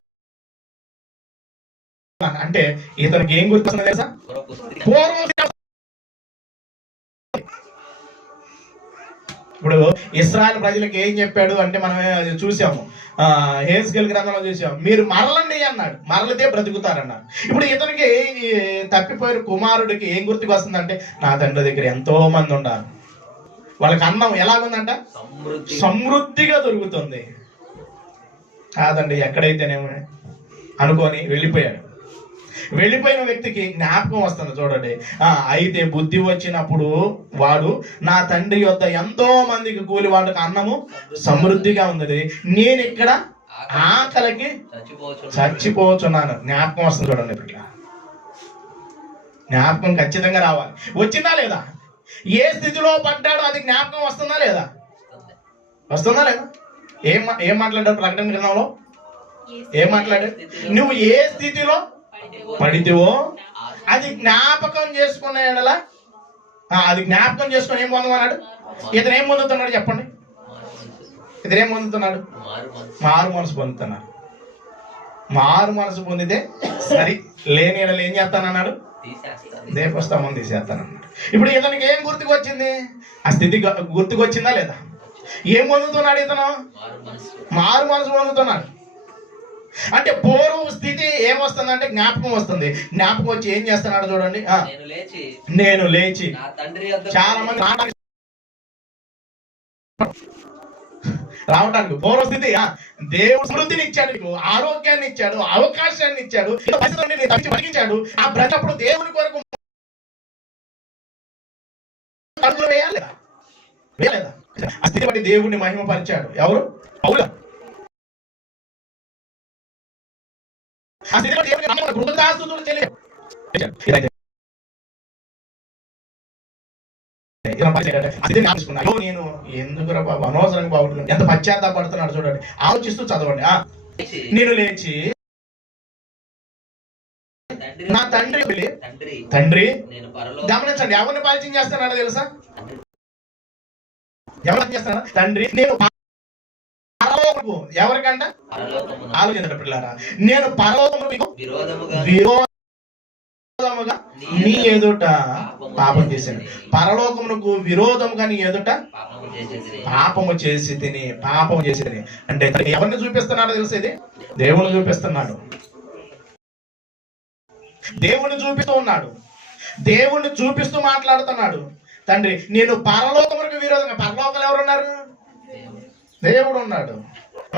అంటే ఇతనికి ఏం గుర్తొస్తుంది తెలుసా? పూర్వం. ఇప్పుడు ఇశ్రాయేల్ ప్రజలకు ఏం చెప్పాడు అంటే మనం అది చూసాము, హెస్కేల్ గ్రంథంలో చూసాము, మీరు మరలండి అన్నాడు, మరలితే బ్రతుకుతారన్నాడు. ఇప్పుడు ఇతనికి తప్పిపోయిన కుమారుడికి ఏం గుర్తుకు వస్తుందంటే, నా తండ్రి దగ్గర ఎంతో మంది ఉన్నారు, వాళ్ళకి అన్నం ఎలాగుందంట? సమృద్ధిగా దొరుకుతుంది. కాదండి, ఎక్కడైతేనేమో అనుకొని వెళ్ళిపోయాడు. వెళ్ళిపోయిన వ్యక్తికి జ్ఞాపకం వస్తుంది. చూడండి, అయితే బుద్ధి వచ్చినప్పుడు వాడు నా తండ్రి యొద్ద ఎంతో మందికి కూలి వాళ్ళకి అన్నము సమృద్ధిగా ఉంది, నేను ఇక్కడ ఆకలికి చచ్చిపోతున్నాను. జ్ఞాపకం వస్తుంది. చూడండి, ఇప్పుడు జ్ఞాపకం ఖచ్చితంగా రావాలి. వచ్చిందా లేదా? ఏ స్థితిలో పడ్డాడో అది జ్ఞాపకం వస్తుందా లేదా? వస్తుందా లేదా? ఏం మాట్లాడాడు ప్రకటన గ్రంథంలో? ఏం మాట్లాడాడు? నువ్వు ఏ స్థితిలో పడితేవో అది జ్ఞాపకం చేసుకునే అది జ్ఞాపకం చేసుకుని ఏం పొందమన్నాడు? ఇతను ఏం పొందుతున్నాడు చెప్పండి? ఇతను ఏం పొందుతున్నాడు? మారు మనసు పొందుతున్నాడు. మారు మనసు పొందితే సరి, లేని ఏం చేస్తానన్నాడు? దేవస్థానం తీసేస్తానన్నాడు. ఇప్పుడు ఇతనికి ఏం గుర్తుకు వచ్చింది? ఆ స్థితి గుర్తుకు వచ్చిందా లేదా? ఏం పొందుతున్నాడు ఇతను? మారు మనసు పొందుతున్నాడు. అంటే పూర్వం స్థితి ఏమొస్తుందంటే జ్ఞాపకం వస్తుంది. జ్ఞాపకం వచ్చి ఏం చేస్తున్నాడు చూడండి, నేను లేచి. చాలా మంది రావడానికి పూర్వ స్థితి, దేవుడు సమృద్ధిని ఇచ్చాడు, నీకు ఆరోగ్యాన్ని ఇచ్చాడు, అవకాశాన్ని ఇచ్చాడు, బతికించాడు. ఆ బ్రతప్పుడు దేవుని కొరకు అడుగులు వేయాలేదా? వేయలేదా? ఆ స్థితి బట్టి దేవుడిని మహిమపరిచాడు. ఎవరు? పౌలు. నేను ఎందుకురా బాబు అనవసరంగా బాగుంటుంది, ఎంత పశ్చాత్తాపడుతున్నాడు చూడండి. ఆలోచిస్తూ చదవండి. నేను లేచి నా తండ్రి గమనించండి, ఎవరిని పరిచయం చేస్తున్నాడో తెలుసా? ఎవరు చేస్తారా? తండ్రి. నేను ఎవరికంట? ఆలోచించండి పిల్లారా, నేను పరలోకమునకు విరోధముగా నీ ఎదుట పాపం చేశాను. పరలోకమునకు విరోధముగా నీ ఎదుట పాపము చేసి తిని అంటే ఎవరిని చూపిస్తున్నాడో తెలిసేది? దేవుని చూపిస్తున్నాడు. దేవుణ్ణి చూపిస్తూ ఉన్నాడు. దేవుణ్ణి చూపిస్తూ మాట్లాడుతున్నాడు. తండ్రి, నేను పరలోకమునకు విరోధంగా. పరలోకంలో ఎవరున్నారు? దేవుడు ఉన్నాడు,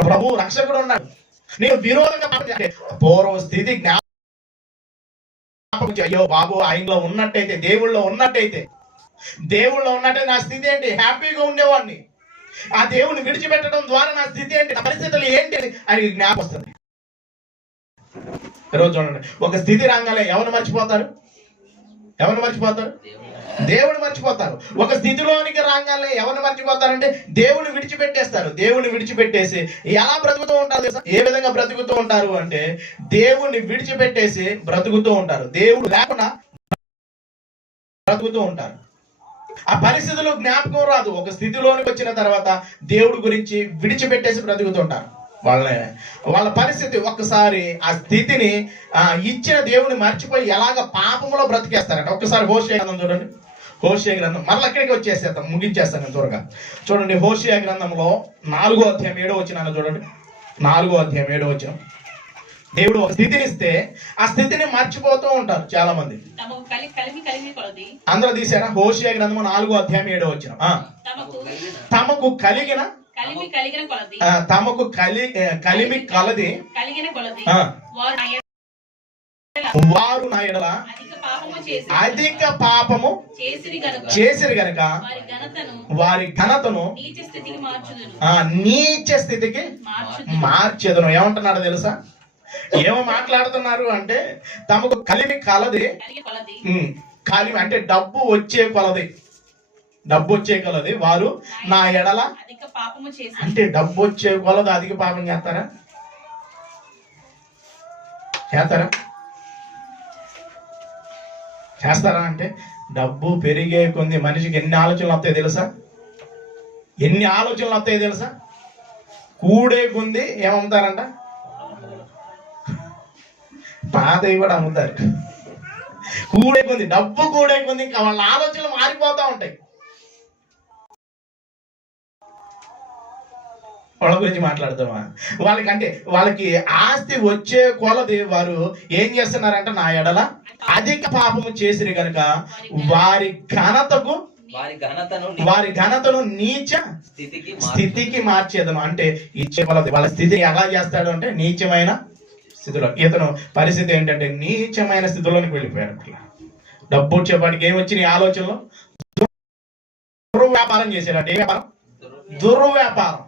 ప్రభు రక్షకుడు ఉన్నాడు. నేను విరోధంగా పూర్వ స్థితి జ్ఞాపకం. అయ్యో బాబు, ఆయనలో ఉన్నట్టయితే, దేవుళ్ళో ఉన్నట్టయితే నా స్థితి ఏంటి? హ్యాపీగా ఉండేవాడిని. ఆ దేవుని విడిచిపెట్టడం ద్వారా నా స్థితి ఏంటి, నా పరిస్థితులు ఏంటి అని జ్ఞాపకం వస్తుంది. ఈరోజు చూడండి, ఒక స్థితి రాగానే ఎవరిని మర్చిపోతారు? దేవుని మర్చిపోతారు. ఒక స్థితిలోనికి రాగానే ఎవరిని మర్చిపోతారంటే దేవుని విడిచిపెట్టేస్తారు. దేవుని విడిచిపెట్టేసి ఎలా బ్రతుకుతూ ఉంటారు? ఏ విధంగా బ్రతుకుతూ ఉంటారు అంటే, దేవుని విడిచిపెట్టేసి బ్రతుకుతూ ఉంటారు. దేవుడు లేకుండా బ్రతుకుతూ ఉంటారు. ఆ పరిస్థితులు జ్ఞాపకం రాదు. ఒక స్థితిలోనికి వచ్చిన తర్వాత దేవుడి గురించి విడిచిపెట్టేసి బ్రతుకుతుంటారు. వాళ్ళ పరిస్థితి ఒక్కసారి ఆ స్థితిని ఇచ్చిన దేవుని మర్చిపోయి ఎలాగ పాపంలో బ్రతికేస్తారంట. ఒక్కసారి హోషేయ గ్రంథం చూడండి. హోషేయ గ్రంథం మరలా అక్కడికి వచ్చేసేస్తాం, ముగించేస్తాను నేను త్వరగా. చూడండి, హోషేయ గ్రంథంలో 4వ అధ్యాయం 7వ వచనం చూడండి. 4వ అధ్యాయం 7వ వచనం. దేవుడు ఒక స్థితిని ఇస్తే ఆ స్థితిని మర్చిపోతూ ఉంటారు చాలా మంది. అందరూ తీసారా? హోషేయ గ్రంథము 4వ అధ్యాయం 7వ వచనం. తమకు కలిమి కలది వారు నా ఎడల అధిక పాపము చేసి అధిక పాపము చేసిరి గనుక వారి ఘనతను నీచ స్థితికి మార్చుదును. నీచ స్థితికి మార్చెదను. ఏమంటున్నాడు తెలుసా? ఏమో మాట్లాడుతున్నారు అంటే తమకు కలిమి కలది, కలిమి అంటే డబ్బు వచ్చే కొలది వారు నా ఎడల అధిక పాపము చేసి. అంటే డబ్బు వచ్చే కొలది అధిక పాపం చేస్తారా? చేస్తారా అంటే డబ్బు పెరిగే కొంది మనిషికి ఎన్ని ఆలోచనలు వస్తాయి తెలుసా? కూడే కొంది ఏమమ్ముతారంట? పాతవి కూడా అమ్ముతారు. కూడే కొంది, డబ్బు కూడే కొంది ఇంకా వాళ్ళ ఆలోచనలు మారిపోతూ ఉంటాయి. వాళ్ళ గురించి మాట్లాడుతామా? వాళ్ళకి ఆస్తి వచ్చే కొలది వారు ఏం చేస్తున్నారంట? నా ఎడల అధిక పాపము చేసిరి గనుక వారి ఘనతను నీచ స్థితికి మార్చేదను. అంటే ఇచ్చే కొలది వాళ్ళ స్థితిని ఎలా చేస్తాడు అంటే నీచమైన స్థితిలో. ఇతను పరిస్థితి ఏంటంటే నీచమైన స్థితిలోనికి వెళ్ళిపోయాడు. డబ్బు వచ్చేపాటికి ఏమొచ్చినాయి ఆలోచనలు? దుర్వ్యాపారం చేశాడు. అంటే ఏ వ్యాపారం? దుర్వ్యాపారం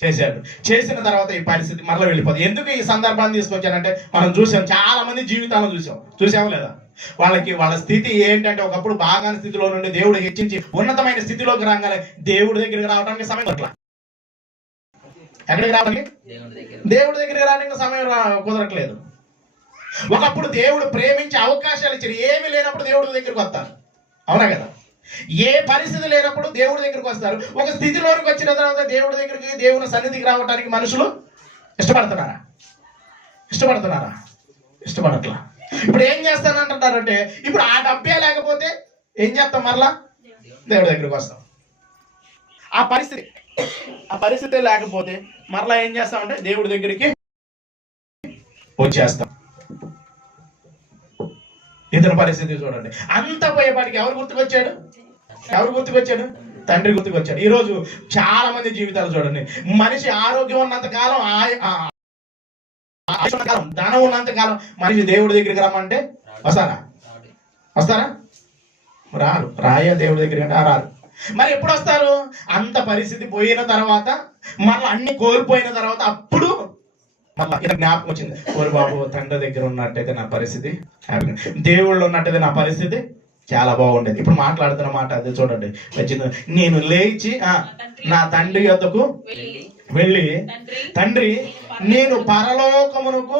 చేశాడు. చేసిన తర్వాత ఈ పరిస్థితి మరలా వెళ్ళిపోతుంది. ఎందుకు ఈ సందర్భాన్ని తీసుకొచ్చానంటే మనం చూసాం, చాలా మంది జీవితాలను చూసాము లేదా? వాళ్ళ స్థితి ఏంటంటే ఒకప్పుడు బాగా స్థితిలో నుండి దేవుడు హెచ్చించి ఉన్నతమైన స్థితిలోకి రాగానే దేవుడి దగ్గరికి రావడానికి సమయం పట్ల. ఎక్కడికి రావడానికి? దేవుడి దగ్గరికి రావడానికి సమయం కుదరట్లేదు. ఒకప్పుడు దేవుడు ప్రేమించే అవకాశాలు ఇచ్చారు. ఏమీ లేనప్పుడు దేవుడి దగ్గరికి వస్తారు, అవునా కదా? ఏ పరిస్థితి లేనప్పుడు దేవుడి దగ్గరికి వస్తారు. ఒక స్థితిలోకి వచ్చిన తర్వాత దేవుడి దగ్గరికి, దేవుని సన్నిధికి రావడానికి మనుషులు ఇష్టపడుతున్నారా? ఇష్టపడట్లా. ఇప్పుడు ఏం చేస్తానంటారంటే, ఇప్పుడు ఆ డబ్బే లేకపోతే ఏం చేస్తాం? మరలా దేవుడి దగ్గరికి వస్తాం. ఆ పరిస్థితి లేకపోతే మరలా ఏం చేస్తామంటే దేవుడి దగ్గరికి వచ్చేస్తాం. ఇతని పరిస్థితి చూడండి. అంత పోయేపాటికి ఎవరు గుర్తుకొచ్చాడు? తండ్రి గుర్తుకొచ్చాడు. ఈరోజు చాలా మంది జీవితాలు చూడండి. మనిషి ఆరోగ్యం ఉన్నంత కాలం, ధనం ఉన్నంత కాలం మనిషి దేవుడి దగ్గరికి రమ్మంటే వస్తారా? రారు. దేవుడి దగ్గరికి అంటే రారు. మరి ఎప్పుడు వస్తారు? అంత పరిస్థితి పోయిన తర్వాత, మళ్ళీ అన్ని కోల్పోయిన తర్వాత, అప్పుడు మళ్ళీ ఇలా జ్ఞాపకం వచ్చింది. ఓరి బాబు, తండ్రి దగ్గర ఉన్నట్టయితే నా పరిస్థితి, దేవుళ్ళు ఉన్నట్టయితే నా పరిస్థితి చాలా బాగుండేది. ఇప్పుడు మాట్లాడుతున్న మాట అది చూడండి. వచ్చింది, నేను లేచి నా తండ్రి యొద్దకు వెళ్ళి, తండ్రి, నేను పరలోకమునకు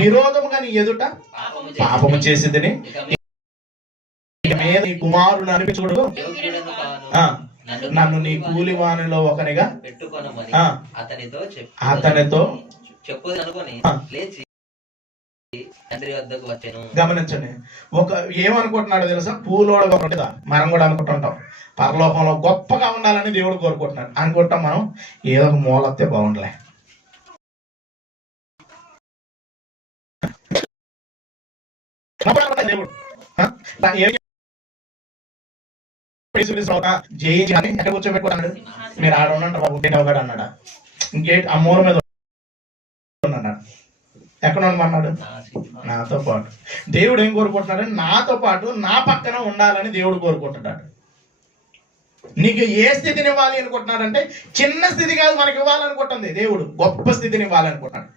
విరోధముగా నీ ఎదుట పాపము చేసిందని నీ కుమారుడు అనిపించకూడదు, నన్ను నీ కూలి వానిలో ఒకనిగా అతనితో గమనించండి. ఏమనుకుంటున్నాడు తెలుసా? పూలోడు మనం కూడా అనుకుంటుంటాం పరలోకంలో గొప్పగా ఉండాలని దేవుడు కోరుకుంటున్నాడు. అనుకుంటాం మనం, ఏదో ఒక మూలత్తే బాగుండలే. దేవుడు జయించి అని ఎక్కడ కూర్చోబెట్టుకున్నాడు? మీరు ఆడ ఉన్నట్టు బాబు ఒకటి అన్నాడా? ఇంకేంటి ఆ మూల మీద అన్నాడు. ఎక్కడ ఉండమన్నాడు? నాతో పాటు. దేవుడు ఏం కోరుకుంటున్నాడు? నాతో పాటు నా పక్కన ఉండాలని దేవుడు కోరుకుంటున్నాడు. నీకు ఏ స్థితిని ఇవ్వాలి అనుకుంటున్నాడంటే, చిన్న స్థితి కాదు మనకి ఇవ్వాలనుకుంటుంది దేవుడు, గొప్ప స్థితిని ఇవ్వాలనుకుంటున్నాడు.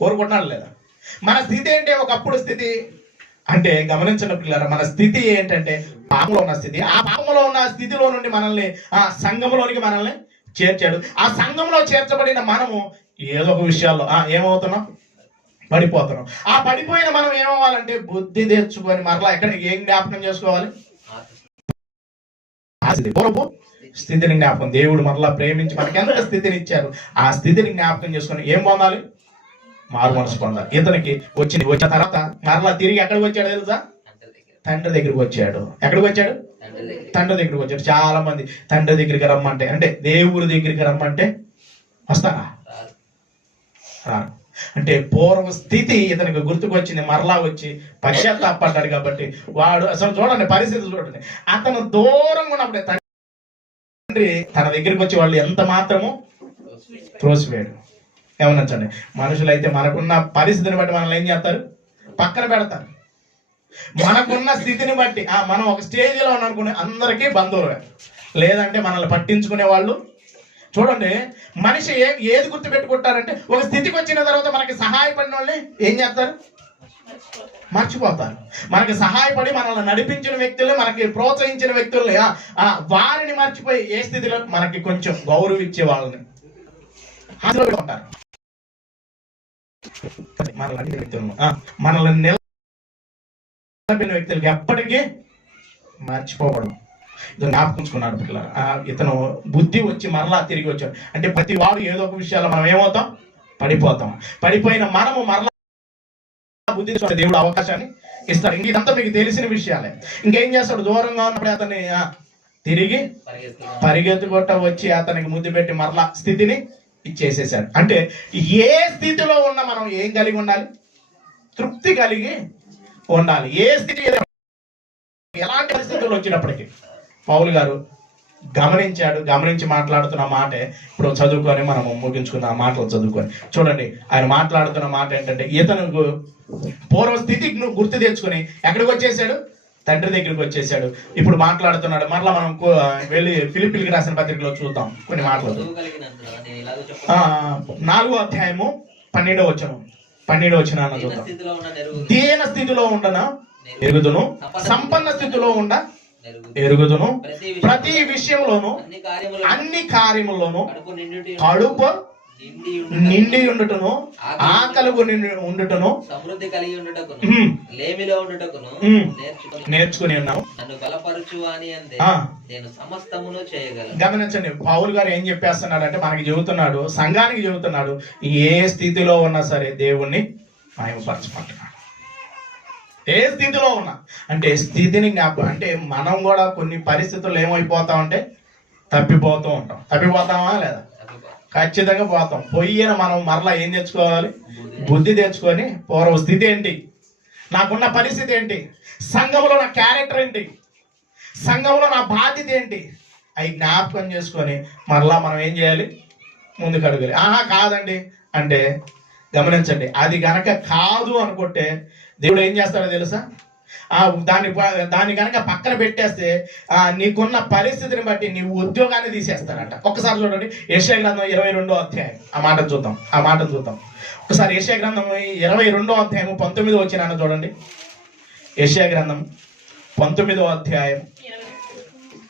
కోరుకుంటున్నాడు లేదా? మన స్థితి ఏంటి? ఒకప్పుడు స్థితి అంటే గమనించిన పిల్లరా, మన స్థితి ఏంటంటే పాపంలో ఉన్న స్థితి. ఆ పాపంలో ఉన్న స్థితిలో నుండి మనల్ని ఆ సంఘంలోనికి మనల్ని చేర్చాడు. ఆ సంఘంలో చేర్చబడిన మనము ఏదో ఒక విషయాల్లో ఏమవుతున్నాం? పడిపోతున్నాం. ఆ పడిపోయిన మనం ఏమవ్వాలంటే బుద్ధి తెచ్చుకొని మరలా ఎక్కడికి ఏం జ్ఞాపకం చేసుకోవాలి? స్థితిని జ్ఞాపకం. దేవుడు మరలా ప్రేమించి మనకి ఎంత స్థితిని ఇచ్చారు, ఆ స్థితిని జ్ఞాపకం చేసుకొని ఏం పొందాలి? మారు మనసు పొందాలి. ఇతనికి వచ్చిన తర్వాత మరలా తిరిగి ఎక్కడికి వచ్చాడు తెలుసా? తండ్రి దగ్గరికి వచ్చాడు. ఎక్కడికి వచ్చాడు? తండ్రి దగ్గరికి వచ్చాడు. చాలా మంది తండ్రి దగ్గరికి రమ్మంటే, అంటే దేవుడి దగ్గరికి రమ్మంటే వస్తారా? రారు. అంటే పూర్వ స్థితి ఇతనికి గుర్తుకొచ్చింది. మరలా వచ్చి పశ్చాత్తాపడ్డాడు. కాబట్టి వాడు అసలు చూడండి, పరిస్థితి చూడండి. అతను దూరంగా ఉన్నప్పుడే తండ్రి తన దగ్గరికి వచ్చి వాళ్ళు ఎంత మాత్రము త్రోసివేయడు. ఏమనొచ్చండి, మనుషులైతే మనకున్న పరిస్థితిని బట్టి మనల్ని ఏం చేస్తారు, పక్కన పెడతారు. మనకున్న స్థితిని బట్టి మనం ఒక స్టేజ్లో ఉన్నానుకునే అందరికీ బంధువులే, లేదంటే మనల్ని పట్టించుకునే వాళ్ళు. చూడండి, మనిషి ఏది గుర్తు పెట్టుకుంటారంటే, ఒక స్థితికి వచ్చిన తర్వాత మనకి సహాయపడిన వాళ్ళని ఏం చేస్తారు, మర్చిపోతారు. మనకి సహాయపడి మనల్ని నడిపించిన వ్యక్తుల్ని, మనకి ప్రోత్సహించిన వ్యక్తుల్ని వారిని మర్చిపోయి ఏ స్థితిలో మనకి కొంచెం గౌరవించే వాళ్ళని ఉంటారు. మనల్ని వ్యక్తులను మనల్ని నిలబడిన వ్యక్తులకి ఎప్పటికీ మర్చిపోవడం. ఇది జ్ఞాపకించుకున్నాడు పిల్లలు. ఇతను బుద్ధి వచ్చి మరలా తిరిగి వచ్చాడు అంటే, ప్రతి వాడు ఏదో ఒక విషయాల్లో మనం ఏమవుతాం, పడిపోతాం. పడిపోయిన మనము మరలా బుద్ధి దేవుడు అవకాశాన్ని ఇస్తాడు. ఇంక ఇదంతా మీకు తెలిసిన విషయాలే. ఇంకేం చేస్తాడు, దూరంగా ఉన్నప్పుడు అతన్ని తిరిగి పరిగెత్తుకొట్ట వచ్చి అతనికి ముద్దు పెట్టి మరలా స్థితిని ఇచ్చేసేసాడు. అంటే ఏ స్థితిలో ఉన్నా మనం ఏం కలిగి ఉండాలి, తృప్తి కలిగి ఉండాలి. ఏ స్థితి ఎలాంటి పరిస్థితుల్లో వచ్చినప్పటికీ పౌలు గారు గమనించి మాట్లాడుతున్న మాటే ఇప్పుడు చదువుకొని మనము ముగించుకున్న ఆ మాటలు చదువుకొని చూడండి. ఆయన మాట్లాడుతున్న మాట ఏంటంటే, ఇతను పూర్వస్థితి గుర్తు తెచ్చుకొని ఎక్కడికి వచ్చేసాడు, తండ్రి దగ్గరికి వచ్చేసాడు. ఇప్పుడు మాట్లాడుతున్నాడు. మరలా మనం వెళ్ళి ఫిలిప్పీలకు రాసిన పత్రికలో చూద్దాం కొన్ని మాటలు. 4వ అధ్యాయము 12వ వచనం చూద్దాం. దీన స్థితిలో ఉండన ఎరుగుదును, సంపన్న స్థితిలో ఉండ ఎరుగుదును, ప్రతి విషయంలోను అన్ని కార్యముల్లోను కడుపు నిండి ఉండుటను, ఆకలి ఉండుటను, సమృద్ధి కలిగి ఉండుటకును, లేమిలో ఉండుటకును నేర్చుకుని ఉన్నాము. నన్ను బలపరచు అని అందే నేను సమస్తమును చేయగలను. గమనించండి, పౌలు గారు ఏం చెప్పేస్తున్నాడు అంటే, మనకి చెబుతున్నాడు, సంఘానికి చెబుతున్నాడు, ఏ స్థితిలో ఉన్నా సరే దేవుణ్ణి మహిమపరచమంటున్నాడు. ఏ స్థితిలో ఉన్నా అంటే స్థితిని అంటే మనం కూడా కొన్ని పరిస్థితుల్లో ఏమైపోతామంటే తప్పిపోతూ ఉంటాం. తప్పిపోతామా లేదా? ఖచ్చితంగా పోతాం. పోయిన మనం మరలా ఏం తెచ్చుకోవాలి, బుద్ధి తెచ్చుకొని పూర్వ స్థితి ఏంటి, నాకున్న పరిస్థితి ఏంటి, సంఘంలో నా క్యారెక్టర్ ఏంటి, సంఘంలో నా బాధ్యత ఏంటి, అవి జ్ఞాపకం చేసుకొని మరలా మనం ఏం చేయాలి, ముందుకు అడగాలి. కాదండి అంటే గమనించండి, అది గనక కాదు అనుకుంటే దేవుడు ఏం చేస్తాడో తెలుసా, దాన్ని కనుక పక్కన పెట్టేస్తే నీకున్న పరిస్థితిని బట్టి నీ ఉద్యోగాన్ని తీసేస్తాడంట. ఒక్కసారి చూడండి, యెషయా గ్రంథం 22వ అధ్యాయం ఆ మాటను చూద్దాం. ఒకసారి యెషయా గ్రంథం 22వ అధ్యాయం 19వ వచనాన్ని చూడండి. యెషయా గ్రంథం 19వ అధ్యాయం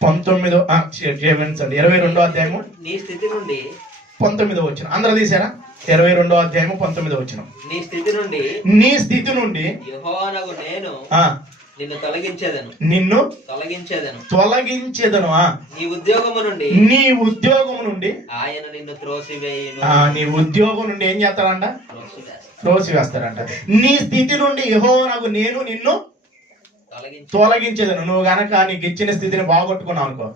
22వ అధ్యాయము నీ స్థితి నుండి 19వ వచనం. అందరూ తీసారా? 22వ అధ్యాయము 19వ వచనం. నీ స్థితి నుండి యెహోవానగు నేను నిన్ను తొలగించెదను. నీ ఉద్యోగము నుండి ఆయన నిన్ను త్రోసివేయును. నీ ఉద్యోగం నుండి ఏం చేస్తాడంట, త్రోసివేస్తాడంట. నీ స్థితి నుండి యెహోవానగు నేను నిన్ను తొలగించేదను. నువ్వు గనక నీకు ఇచ్చిన స్థితిని బాగొట్టుకున్నావు అనుకో,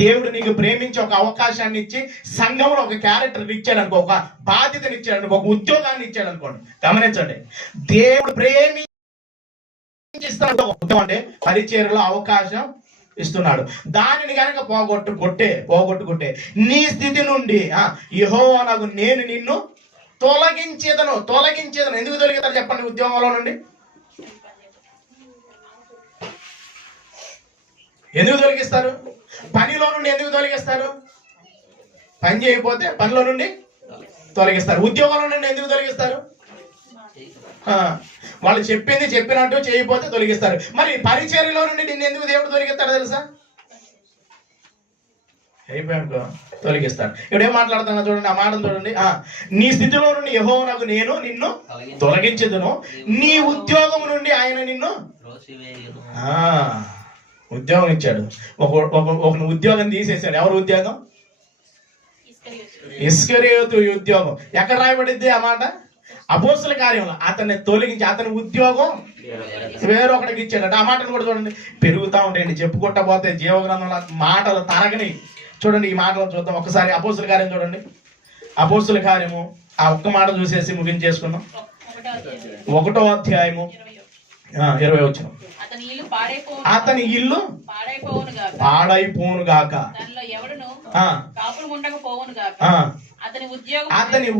దేవుడు నీకు ప్రేమించి ఒక అవకాశాన్ని ఇచ్చి సంఘంలో ఒక క్యారెక్టర్ ఇచ్చాడు అనుకో, ఒక బాధ్యతని ఇచ్చాడు అనుకో, ఒక ఉద్యోగాన్ని ఇచ్చాడు అనుకోండి. గమనించండి, దేవుడు ప్రేమిస్తాడు అంటే పరిచర్యలో అవకాశం ఇస్తున్నాడు. దానిని కనుక పోగొట్టుకుంటే నీ స్థితి నుండి యెహోవానగు నేను నిన్ను తొలగించేదను. ఎందుకు తొలగిస్తారు చెప్పండి? ఉద్యోగంలో నుండి ఎందుకు తొలగిస్తారు? పనిలో నుండి ఎందుకు తొలగిస్తారు? పని చేయకపోతే పనిలో నుండి తొలగిస్తారు. ఉద్యోగంలో నుండి ఎందుకు తొలగిస్తారు? వాళ్ళు చెప్పినట్టు చేయకపోతే తొలగిస్తారు. మరి పరిచర్యలో నుండి నిన్ను ఎందుకు దేవుడు తొలగిస్తాడు తెలుసా? అయిపోయానుకో తొలగిస్తాడు. ఇప్పుడు ఏం మాట్లాడుతున్నా చూడండి, ఆ మాటను చూడండి. నీ స్థితిలో నుండి యెహోవానగు నేను నిన్ను తొలగించెదను, నీ ఉద్యోగం నుండి ఆయన నిన్ను ఉద్యోగం ఇచ్చాడు. ఒక ఉద్యోగం తీసేసాడు. ఎవరు ఉద్యోగం? ఇస్కరియోతు ఉద్యోగం. ఎక్కడ రాయబడింది ఆ మాట? అపోస్తుల కార్యంలో. అతన్ని తొలగించి అతని ఉద్యోగం వేరొకటికి ఇచ్చాడట. ఆ మాటను కూడా చూడండి, పెరుగుతూ ఉంటాయండి. చెప్పుకుంటా పోతే జీవగ్రంథంలో మాటలు తరగని. చూడండి, ఈ మాటలు చూద్దాం ఒకసారి. అపోస్తుల కార్యం చూడండి. అపోస్తుల కార్యము ఆ ఒక్క మాట చూసేసి ముగించేసుకుందాం. 1వ అధ్యాయము 20వ వచనం. అతని ఇల్లు పాడైపోను గాక, అతని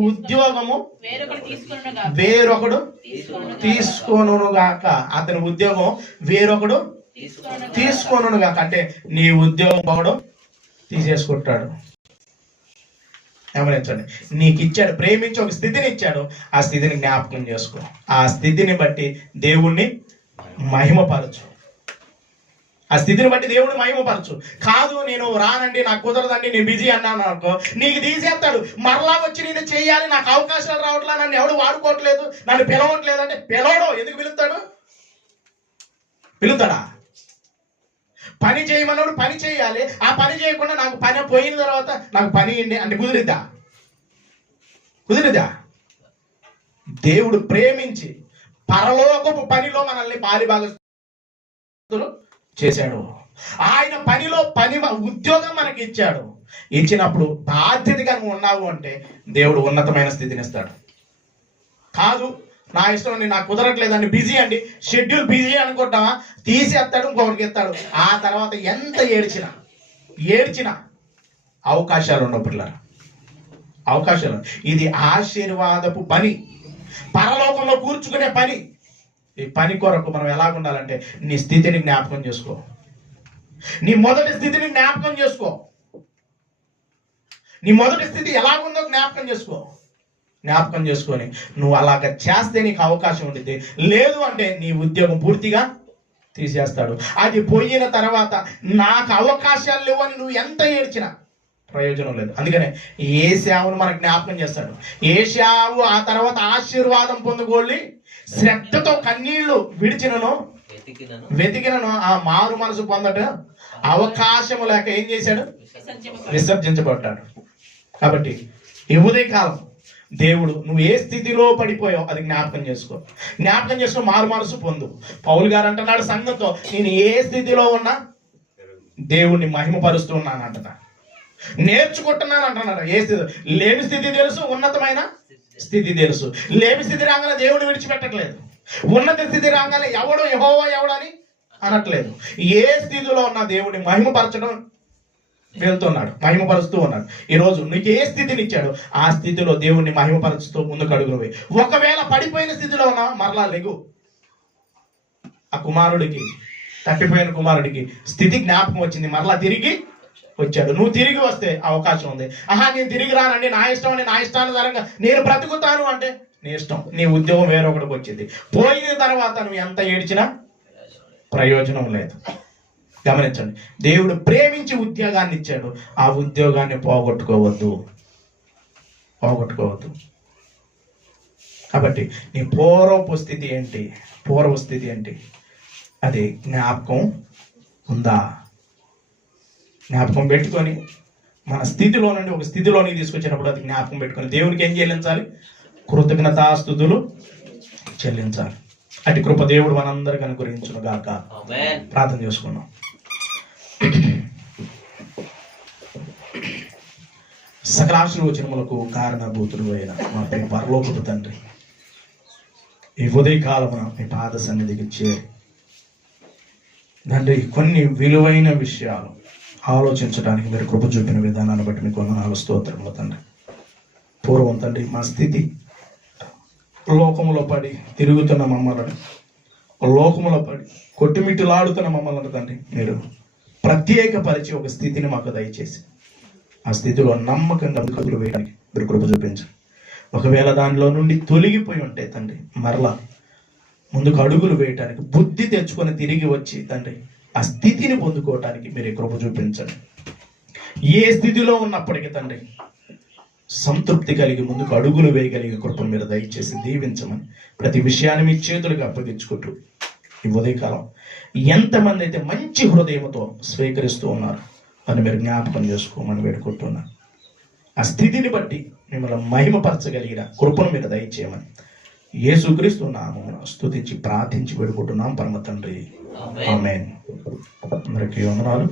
ఉద్యోగము వేరొకడు తీసుకోను గాక. అతని ఉద్యోగం వేరొకడు తీసుకోను గాక. అంటే నీ ఉద్యోగం ఒకడు తీసేసుకుంటాడు. గమనించండి, నీకు ఇచ్చాడు, ప్రేమించి ఒక స్థితిని ఇచ్చాడు, ఆ స్థితిని జ్ఞాపకం చేసుకో. ఆ స్థితిని బట్టి దేవుణ్ణి మహిమపరచు. ఆ స్థితిని బట్టి దేవుడిని మహిమపరచు. కాదు నేను రానండి, నాకు కుదరదండి, నేను బిజీ అన్నాను అనుకో, నీకు తీసేస్తాడు. మరలా వచ్చి నేను చేయాలి, నాకు అవకాశాలు రావట్లా, నన్ను ఎవడు వాడుకోవట్లేదు, నన్ను పిలవట్లేదు అంటే పిలవడు. ఎందుకు పిలుస్తాడు? పిలుతాడా? పని చేయమన్నాడు, పని చేయాలి. ఆ పని చేయకుండా నాకు పని పోయిన తర్వాత నాకు పని అంటే కుదిరిద్దా? కుదిరిద్దా? దేవుడు ప్రేమించి పరలోకపు పనిలో మనల్ని పాలిభాగస్తులు చేశాడు. ఆయన పనిలో ఉద్యోగం మనకి ఇచ్చాడు. ఇచ్చినప్పుడు బాధ్యతగా నువ్వు ఉన్నావు అంటే దేవుడు ఉన్నతమైన స్థితిని ఇస్తాడు. కాదు నా ఇష్టం అండి, నాకు కుదరట్లేదండి, బిజీ అండి, షెడ్యూల్ బిజీ అనుకుంటావా, తీసేస్తాడు, ఇంకొకరికి ఇస్తాడు. ఆ తర్వాత ఎంత ఏడ్చినా అవకాశాలు ఉండవు పిల్లలు, అవకాశాలు. ఇది ఆశీర్వాదపు పని, పరలోకంలో కూర్చుకునే పని. ఈ పని కొరకు మనం ఎలా ఉండాలంటే నీ స్థితిని జ్ఞాపకం చేసుకో, నీ మొదటి స్థితిని జ్ఞాపకం చేసుకో. నీ మొదటి స్థితి ఎలాగుందో జ్ఞాపకం చేసుకో. జ్ఞాపకం చేసుకొని నువ్వు అలాగ చేస్తే నీకు అవకాశం ఉంటుంది. లేదు అంటే నీ ఉద్యోగం పూర్తిగా తీసేస్తాడు. అది పోయిన తర్వాత నాకు అవకాశాలు లేవని నువ్వు ఎంత ఏడ్చినా ప్రయోజనం లేదు. అందుకనే ఏశావును మనకు జ్ఞాపకం చేస్తాడు. ఏశావు ఆ తర్వాత ఆశీర్వాదం పొందుకోళ్ళి శ్రద్ధతో కన్నీళ్లు విడిచినను వెతికినను ఆ మారు మనసు పొందట అవకాశము లేక ఏం చేశాడు? విసర్జించబడ్డాడు. కాబట్టి ఈ ఉదయకాలం దేవుడు నువ్వు ఏ స్థితిలో పడిపోయావు అది జ్ఞాపకం చేసుకో. జ్ఞాపకం చేసుకుని మారు మనసు పొందు. పౌలు గారు అంటున్నాడు సంఘంతో, నేను ఏ స్థితిలో ఉన్నా దేవుణ్ణి మహిమపరుస్తూ ఉన్నాను అంటున్నా, నేర్చుకుంటున్నాను అంటున్నాడు. ఏ స్థితి? లేమి స్థితి తెలుసు, ఉన్నతమైన స్థితి తెలుసు. లేమి స్థితి రాగానే దేవుడు విడిచిపెట్టట్లేదు, ఉన్నత స్థితి రాగానే ఎవడు యెహోవా ఎవడని అనట్లేదు. ఏ స్థితిలో ఉన్న దేవుడిని మహిమపరచడం వెళ్తున్నాడు, మహిమపరుస్తూ ఉన్నాడు. ఈరోజు నీకు ఏ స్థితిని ఇచ్చాడు ఆ స్థితిలో దేవుణ్ణి మహిమపరుస్తూ ముందుకు అడుగులు వేయి. ఒకవేళ పడిపోయిన స్థితిలో ఉన్నా మరలా లెగు. ఆ కుమారుడికి, తప్పిపోయిన కుమారుడికి స్థితి జ్ఞాపకం వచ్చింది, మరలా తిరిగి వచ్చాడు. నువ్వు తిరిగి వస్తే అవకాశం ఉంది. నేను తిరిగి రానండి, నా ఇష్టం అని, నా ఇష్టానుసారంగా నేను బ్రతుకుతాను అంటే నీ ఇష్టం. నీ ఉద్యోగం వేరొకటికి వచ్చింది. పోయిన తర్వాత నువ్వు ఎంత ఏడ్చినా ప్రయోజనం లేదు. గమనించండి, దేవుడు ప్రేమించి ఉద్యోగాన్ని ఇచ్చాడు, ఆ ఉద్యోగాన్ని పోగొట్టుకోవద్దు. కాబట్టి నీ పూర్వపు స్థితి ఏంటి? అది జ్ఞాపకం ఉందా? జ్ఞాపకం పెట్టుకొని మన స్థితిలో నుండి ఒక స్థితిలోనికి తీసుకొచ్చినప్పుడు అది జ్ఞాపకం పెట్టుకొని దేవునికి ఏం చెల్లించాలి? కృతజ్ఞతాస్తుతులు చెల్లించాలి. అటు కృప దేవుడు మనందరికీ అనుగ్రహించును గాక. ప్రార్థన చేసుకున్నాం. సకలాశీర్వచనములకు కారణభూతుడు అయిన మా పరలోకపు తండ్రి, ఈ ఉదయకాలమున మీ పాద సన్నిధికి చేరి తండ్రి కొన్ని విలువైన విషయాలు ఆలోచించడానికి మీరు కృప చూపిన విధానాన్ని బట్టి మీకు వందనాలు, స్తోత్రములు తండ్రి. పూర్వం తండ్రి మా స్థితి లోకములో పడి తిరుగుతున్న మమ్మల్ని, లోకములో పడి కొట్టుమిట్టులాడుతున్న మమ్మల్ని తండ్రి మీరు ప్రత్యేకపరిచి ఒక స్థితిని మాకు దయచేసి ఆ స్థితిలో నమ్మకంగా అడుగులు వేయడానికి మీరు కృప చూపించండి. ఒకవేళ దానిలో నుండి తొలగిపోయి ఉంటే తండ్రి మరలా ముందుకు అడుగులు వేయటానికి బుద్ధి తెచ్చుకొని తిరిగి వచ్చి తండ్రి ఆ స్థితిని పొందుకోవటానికి మీరు కృప చూపించండి. ఏ స్థితిలో ఉన్నప్పటికీ తండ్రి సంతృప్తి కలిగి ముందుకు అడుగులు వేయగలిగే కృపను మీరు దయచేసి దీవించమని ప్రతి విషయాన్ని మీ చేతులకు అప్పగించుకుంటూ ఈ ఉదయకాలం ఎంతమంది అయితే మంచి హృదయంతో స్వీకరిస్తూ ఉన్నారు అని మీరు జ్ఞాపకం చేసుకోమని వేడుకుంటున్నారు. ఆ స్థితిని బట్టి మిమ్మల్ని మహిమపరచగలిగిన కృపను మీరు దయచేయమని యేసుక్రీస్తు నామమున స్తుతించి ప్రార్థించి వేడుకుంటున్నాం పరమ తండ్రి. ఆమేన్. అందరికీ వందనాలు.